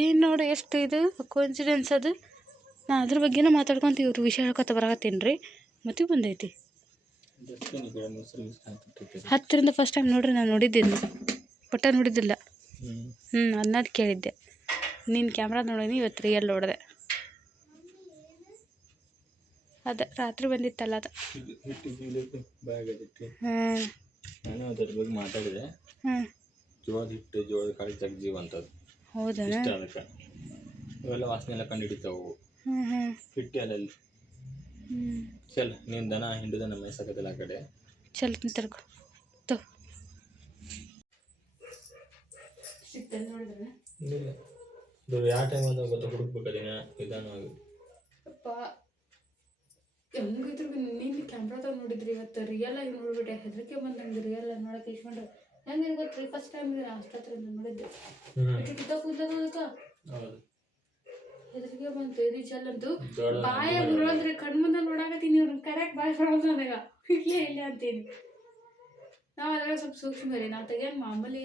ಏನು ನೋಡಿ ಎಷ್ಟು ಇದು ಕೋಇನ್ಸಿಡೆನ್ಸ್ ಅದು. ನಾ ಅದ್ರ ಬಗ್ಗೆನೇ ಮಾತಾಡ್ಕೊತ ಇವ್ರು ವಿಷಯ ಹೇಳ್ಕೊತ ಬರಾಕತ್ತೀನಿ ರೀ. ಮತ್ತೆ ಬಂದೈತಿ ಹತ್ತರಿಂದ ಫಸ್ಟ್ ಟೈಮ್ ನೋಡ್ರಿ. ನಾನು ನೋಡಿದ್ದೀನಿ, ಒಟ್ಟ ನೋಡಿದ್ದಿಲ್ಲ. ಅನ್ನೋದು ಕೇಳಿದ್ದೆ. ನೀನು ಕ್ಯಾಮ್ರಾ ನೋಡೀನಿ, ಇವತ್ತು ರಿಯಲ್ ನೋಡಿದೆ. ಅದ ರಾತ್ರಿ ಬಂದಿತ್ತಲ್ಲ ಅದು. ನಾನು ಅದ್ರ ಬಗ್ಗೆ ಮಾತಾಡಿದೆ. ಜೋಳದ ಹಿಟ್ಟು, ಜೋಳದ ಕಾಳು ಜಗ್ಜೀವ ಅಂತದ್ದು. ಹೌದಾ? ಅದಕ್ಕೆ ಇವೆಲ್ಲ ವಾಸನೆ ಎಲ್ಲ ಕಂಡು ಹಿಡಿತಾವು. ಹಿಟ್ಟು ಅಲ್ಲಲ್ಲಿ. ಚಲ್, ನೀನು ದನ ಹಿಂಡುದನ ಮೇಯ್ಸಕತ್ತಿಲ್ಲ ಆ ಕಡೆ. ಚಲ್ ತರ್ಕೊ ತೋ. ಯಾವ ಟೈಮ್ ಅಂತ ಗೊತ್ತ ಹುಡುಕ್ಬೇಕದಿನ ನಿಧಾನವಾಗಿ. ಅಪ್ಪ ಹೆಂಗಿದ್ರು ನೀನು ಕ್ಯಾಮ್ರಾದಾಗ ನೋಡಿದ್ರಿ, ಇವತ್ತು ರಿಯಲ್ ಆಗಿ ನೋಡ್ಬಿಟ್ಟೆ. ಹೆದರಿಕೆ ಬಂದಂಗೆ ರಿಯಲ್ ಆಗಿ ನೋಡಕ್ಕೆ ಇಸ್ಕೊಂಡ್ರೆ ಹೆಂಗೆ ಗೊತ್ತ್ರಿ. ಫಸ್ಟ್ ಟೈಮ್ ಆಸ್ಪತ್ರೆಯಿಂದ ನೋಡಿದ್ದೆ. ಅದಕ್ಕೆ ಹೆದರಿಕೆ ಬಂತು. ಇದು ಚಲ್ಲಂತೂ ಬಾಯ ಬರೋದ್ರೆ ಕಣ್ಮುಂದೆ ನೋಡಾಕತ್ತೀನಿ. ಇವ್ರನ್ನ ಕರೆಕ್ಟ್ ಬಾಯ್ ಬರೋದು ನನಗೆ ಇಲ್ಲೇ ಅಂತೀನಿ. ನಾವು ಅದ್ರಾಗ ಸ್ವಲ್ಪ ಸೂಕ್ಷ್ಮ ರೀ. ನಾವು ತೆಗಿಯೋದು ಮಾಮೂಲಿ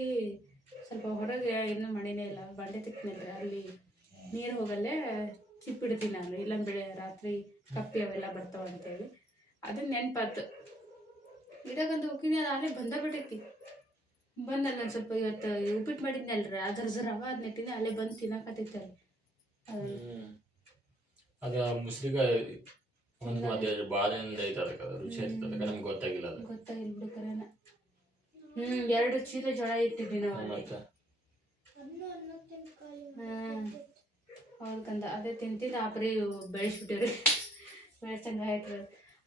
ಸ್ವಲ್ಪ ಹೊರಗೆ ಇನ್ನೂ ಮಾಡೀನೇ ಇಲ್ಲ. ಬಾಂಡೆ ತಿಕ್ಕಿನಲ್ರಿ, ಅಲ್ಲಿ ನೀರು ಹೋಗಲ್ಲೇ ಚಿಪ್ಪಿಡ್ತೀನಿ ನಾನು. ಇಲ್ಲ ಬೆಳೆ ರಾತ್ರಿ ಕಪ್ಪಿ ಅವೆಲ್ಲ ಬರ್ತಾವ ಅಂತೇಳಿ ಅದನ್ನ ನೆನಪಾತು. ಇದಾಗಂತ ಹೋಗಿನಿ, ಅದು ಅಲ್ಲೇ ಬಿಟ್ಟೈತಿ. ಬಂದಲ್ಲ ನಾನು ಸ್ವಲ್ಪ ಇವತ್ತು ಉಪ್ಪಿಟ್ಟು ಮಾಡಿದ್ನಲ್ರಿ, ಅದ್ರ ರವ ಅದು ನೆಟ್ಟಿನಿ, ಅಲ್ಲೇ ಬಂದು ತಿನ್ನಕತ್ತೈತೆ. ಅದು ಮುಸ್ಲಿಗ ಒಂದು ಬಾಳೆಯಿಂದ ಐತದ ರುಚಿ ಇರ್ತದೆ. ನಮ್ಗೆ ಗೊತ್ತಾಗಿಲ್ಲ, ಅದು ಗೊತ್ತಾಗಿಲ್ಲ ಬಿಡು ಕರೆನ. 2 ಚೀಲ ಜೋಳ ಇಟ್ಟಿದ್ವಿ ನಾವು. ಹೌದಕ್ಕಂದ ಅದೇ ತಿಂತಿದ್ದು ಆಪರಿ ಬೆಳೆಸ್ಬಿಟ್ಟಿವ್ರಿ. ಬೆಳೆಸಂಗೆ ಆಯ್ತು.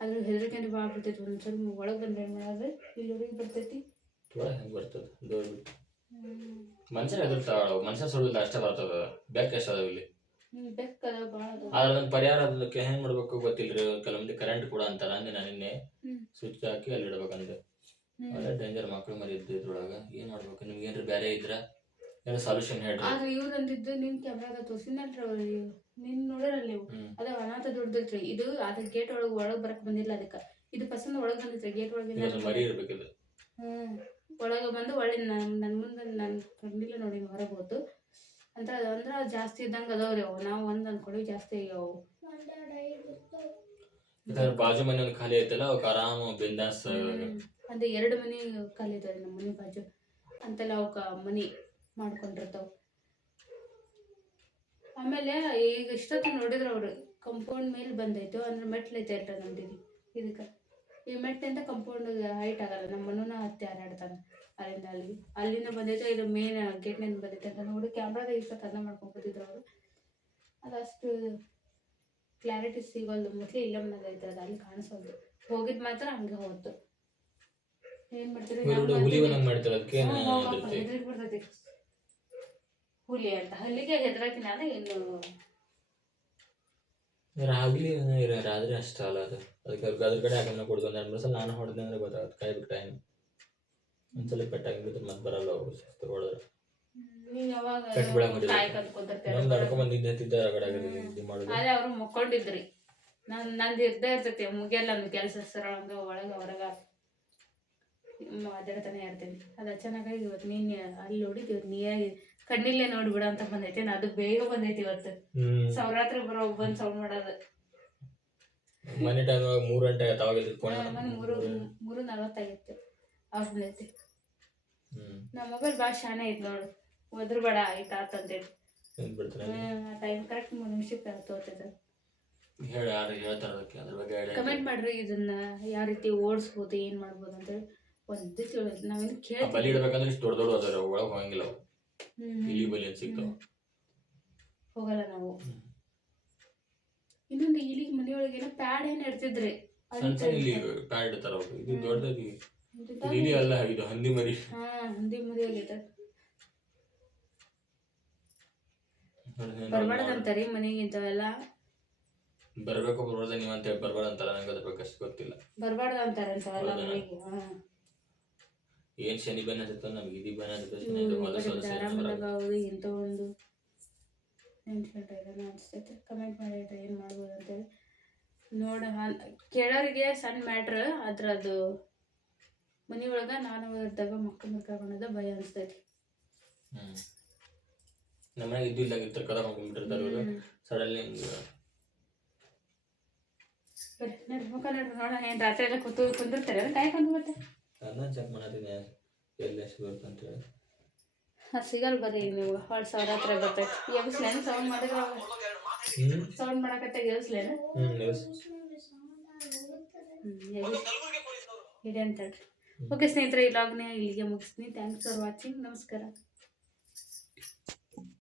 ಅದ್ರ ಹೆದರಿಕೆ ಅಂತ ಭಾಳ ಬಿಡ್ತೈತಿ. ಒಂದ್ಸಲ ಒಳಗೆ ಬಂದ್ರೆ ಏನು ಮಾಡೋದು, ಇಲ್ಲಿ ಹುಡುಗಿ ಬರ್ತೈತಿ. ಹೆಂಗೆ ಬರ್ತದೆ ದೂರ ಬಿಟ್ಟು ಮನುಷ್ಯನ ಹೆದರ್ತಾವ. ಮನುಷ್ಯ ಸುಡುದಿಲ್ಲ ಅಷ್ಟೇ ಬರ್ತದ. ಬೆಕ್ಕ ಎಷ್ಟು ಅದಾವ ಇಲ್ಲಿ. ಬೆಕ್ಕದ ಭಾಳ ಅದಾವ. ಆದ್ರೆ ಒಂದು ಪರಿಹಾರ ಅದಕ್ಕೆ ಹೆಂಗೆ ಮಾಡ್ಬೇಕು ಗೊತ್ತಿಲ್ರಿ. ಕೆಲವೊಂದು ಕರೆಂಟ್ ಕೂಡ ಅಂತಾರ. ಅಂದ್ರೆ ನಾನು ನಿನ್ನೆ ಸ್ವಿಚ್ ಹಾಕಿ ಅಲ್ಲಿ ಇಡ್ಬೇಕಂದ್ರೆ ಅದೇ ಡೇಂಜರ್ ಮಕ್ಳು ಮರಿ ಇದ್ದು ಇದ್ರೊಳಗೆ ಏನು ಮಾಡ್ಬೇಕು ನಿಮ್ಗೆ ಏನ್ರಿ ಬೇರೆ ಇದ್ರ ಏನೋ ಸೊಲ್ಯೂಷನ್ ಹೇಳ್ರಿ. ಆದ್ರೆ ಇವ್ರು ಅಂದಿದ್ದು ನಿನ್ ಕ್ಯಾಮ್ರಾದ ತೋರಿಸಿನಲ್ರಿ ಅವ್ರು ನಿನ್ ನೋಡಿರಲ್ಲ ನೀವು ಅದ ಅನಾಥ ದುಡ್ದೈತ್ರಿ ಇದು ಅದ್ರ ಗೇಟ್ ಒಳಗ್ ಬರಕ್ ಬಂದಿಲ್ಲ ಅದಕ್ಕೆ ಇದು ಪಸಂದ್ ಒಳಗ್ ಬಂದಿತ್ರಿ ಗೇಟ್ ಒಳಗೆ ಮರಿ ಇರ್ಬೇಕಿದು. ಒಳಗೆ ಬಂದು ಒಳ್ಳೆ ನನ್ನ ಮುಂದೆ ನಾನು ಕಂಡಿಲ್ಲ ನೋಡಿ ಹೊರಗೆ ಹೋತು ಅಂತ ಅಂದ್ರೆ ಜಾಸ್ತಿ ಇದ್ದಂಗೆ ಅದಾವ್ರಿ ಅವು ನಾವು ಒಂದು ಅನ್ಕೊಂಡ್ವಿ ಜಾಸ್ತಿ ಅವು ಬಾಜು ಮನೆ ಒಂದು ಖಾಲಿ ಐತಲ್ಲ ಅವಕ್ಕೆ ಆರಾಮ ಬಿಂದಾಸ್ ಅಂದ್ರೆ 2 ಮನೆ ಖಾಲಿ ಇದಾವೆ ನಮ್ಮ ಮನೆ ಬಾಜು ಅಂತೆಲ್ಲ ಅವಕ್ಕ ಮನಿ ಮಾಡ್ಕೊಂಡಿರ್ತಾವ. ಆಮೇಲೆ ಈಗ ಇಷ್ಟೊತ್ತು ನೋಡಿದ್ರು ಅವ್ರು ಕಂಪೌಂಡ್ ಮೇಲೆ ಬಂದೈತು ಅಂದ್ರೆ ಮೆಟ್ಲೈತೆ ಅಲ್ರ ನಮ್ದು ಇದಕ್ಕೆ ಈ ಮೆಟ್ಟಿಂದ ಕಂಪೌಂಡ್ ಹೈಟ್ ಆಗಲ್ಲ ನಮ್ಮ ಮನೂನ ಹತ್ತಿ ಹಾರಾಡ್ತಾನೆ ಅಲ್ಲಿಂದ ಬಂದೈತೆ ಇದು ಮೇನ್ ಗೇಟ್ನಿಂದ ಬಂದೈತೆ ಅಂತ ನೋಡಿ ಕ್ಯಾಮ್ರಾದ ಇಷ್ಟೊತ್ತು ಅನ್ನ ಮಾಡ್ಕೊಂಡು ಕೂತಿದ್ರು ಅವರು ಅದಷ್ಟು ಕ್ಲಾರಿಟಿ ಸಿಗೋಲ್ದು ಮೊದಲೇ ಇಲ್ಲ ಮನೆಯದೈತೆ ಅದು ಅಲ್ಲಿ ಕಾಣಿಸೋದು ಹೋಗಿದ್ ಮಾತ್ರ ಹಂಗೆ ಹೋಯ್ತು. ಏನ್ ಮಾಡ್ತೀರಿ ಬರ್ತೈತಿ ಹುಲಿ ಅಂತ ಹಲ್ಲಿಗೆ ಹೆದರಾಕಿ ನಾನು ಇನ್ನು ರಾಗ್ಲಿ ರಾತ್ರಿ ಅಷ್ಟ ಅಲ್ಲ ಅದು ಅದಕ್ಕೆ ಅದ್ರ ಕಡೆ ಯಾಕಂದ್ರೆ ಕೊಡ್ದು ಒಂದು 2 ಸಲ ನಾನು ಹೊಡೆದೆ ಅಂದ್ರೆ ಗೊತ್ತಾಗುತ್ತೆ ಕೈ ಬಿಟ್ಟು ಟೈಮ್ ಒಂದ್ಸಲ ಪೆಟ್ಟಾಗಿಬಿಟ್ಟು ಮತ್ತೆ ಬರಲ್ಲ ಅವರು ಸುಸ್ತು ಹೊಡೆದ್ರೆ ನಡ್ಕೊಂಡ್ ಬಂದಿದ್ದ ಅದೇ ಅವ್ರು ಮುಕ್ಕೊಂಡಿದ್ರಿ ನಂದು ಇರ್ದೇ ಇರ್ತೈತಿ ಮುಗಿಯಲ್ಲ ನನ್ ಕೆಲಸ ಹಂಗ ಒಳಗ ಹೊರಗ ಮಾತಾಡ್ತಾನೆ ಇರ್ತೀನಿ ಅದು ಚೆನ್ನಾಗಾಗಿ ಇವತ್ತು ನೀನ್ ಅಲ್ಲಿ ನೋಡಿದ್ವಿ ನೀಯಾಗಿ ಕಣ್ಣಿಲ್ಲೇ ನೋಡ್ಬಿಡ ಅಂತ ಬಂದೈತಿ ಅದು ಬೇಗ ಬಂದೈತಿ ಇವತ್ತು ಸೌರಾತ್ರಿ ಬರೋ ಬಂದ್ ಸೌಂಡ್ ಮಾಡೋದು ಮನೆ ಟೈಮ್ 3 ಗಂಟೆ ಮೂರು 40 ಆಫ್ ಬಂದೈತಿ. ನಮ್ಮ ಮೊಬೈಲ್ ಭಾಳ ಶಾನೆ ಐತಿ ನೋಡು ಒದ್ರಬೇಡ ಆಯ್ತಾ ಅಂತಂದೇಳಿ ಆ ಟೈಮ್ ಕರೆಕ್ಟ್ 3 ನಿಮಿಷಕ್ಕೆ ತೋರ್ತೈತೆ. ಕಮೆಂಟ್ ಮಾಡ್ರಿ ಇದನ್ನ ಯಾವ ರೀತಿ ಓಡಿಸ್ಬೋದು ಏನ್ ಮಾಡ್ಬೋದು ಅಂತೇಳಿ ಒಂದು ತಿಳಿದ್ ನಾವೇನು ಕೇಳಿ ಹೋಗಲ್ಲ ನಾವು. ಇನ್ನೊಂದು ಇಲ್ಲಿಗೆ ಮನೆಯೊಳಗೆ ಏನೋ ಪ್ಯಾಡ್ ಏನ್ ಇಡ್ತಿದ್ರಿ ಹಂದಿ ಮರಿ ಆಗೈತೆ ಬರ್ಬಾರ್ದಂತಾರಿ ಮನೆಗೆ ಇಂಥವೆಲ್ಲ ಬರ್ಬೇಕು ಬರ್ಬಾರ್ದ ನೀವ್ ಅಂತ ಹೇಳಿ ಬರ್ಬಾರ್ದು ಅಂತಲ್ಲ ನಂಗೆ ಅದ್ರ ಬಗ್ಗೆ ಅಷ್ಟು ಗೊತ್ತಿಲ್ಲ ಬರ್ಬಾರ್ದ ಅಂತಾರೆ ಇಂಥವೆಲ್ಲ ಮನೆಗೆ ಏನ್ ಶನಿ ಬನ್ನ ಹತ್ತೋ ನಮ್ಗೆ ಇದು ಬನ್ನ ಆರಾಮದಾಗದು ಇಂಥ ಒಂದು ನೆನ್ಸ್ಕೊಂಡ್ರೆ ಅನಿಸ್ತೈತೆ. ಕಮೆಂಟ್ ಮಾಡಿ ಏನು ಮಾಡ್ಬೋದು ಅಂತೇಳಿ ನೋಡ ಕೇಳೋರಿಗೆ ಸಣ್ಣ ಮ್ಯಾಟ್ರ್ ಆದ್ರೆ ಅದು ಮನೆಯೊಳಗೆ ನಾನು ಇದ್ದಾಗ ಮಕ್ಕಳು ಕರ್ಕೊಂಡದ ಭಯ ಅನಿಸ್ತೈತಿ. ನಮ್ಮನೆಗೆ ಇದು ಇಲ್ಲ ಕದ ಮಾಡ್ಕೊಂಡ್ಬಿಟ್ಟಿರ್ತಾರೆ ಸಡನ್ಲಿ ಮುಖ ನೋಡ್ರಿ ನೋಡೋಣ ಏನು ರಾತ್ರಿ ಎಲ್ಲ ಕುಂದಿರ್ತಾರೆ ಕಾಯ್ಕೊಂಡು ಮತ್ತೆ ಅದನ್ನ ಚೆಕ್ ಮಾಡತ್ತೀನಿ ಎಲ್ಲಿ ಎಷ್ಟು ಬರುತ್ತೆ ಅಂತೇಳಿ ಸಿಗಲ್ ಬರ್ರಿ ನೀವು ಹೊಳ್ ಸಾವಿರ ಹತ್ರ ಬರ್ತೈತಿ ಎಬ್ಸ್ಲೇನು ಸೌಂಡ್ ಮಾಡಿದ್ರೆ ಸೌಂಡ್ ಮಾಡಕತ್ತೆ ಎಬ್ಸ್ಲೇನು ಇದೆ ಅಂತೇಳ್ರಿ. ಓಕೆ ಸ್ನೇಹಿತರೆ ಈ ಲಾಗ್ನ ಇಲ್ಲಿಗೆ ಮುಗಿಸ್ತೀನಿ. Thanks for watching. ನಮಸ್ಕಾರ.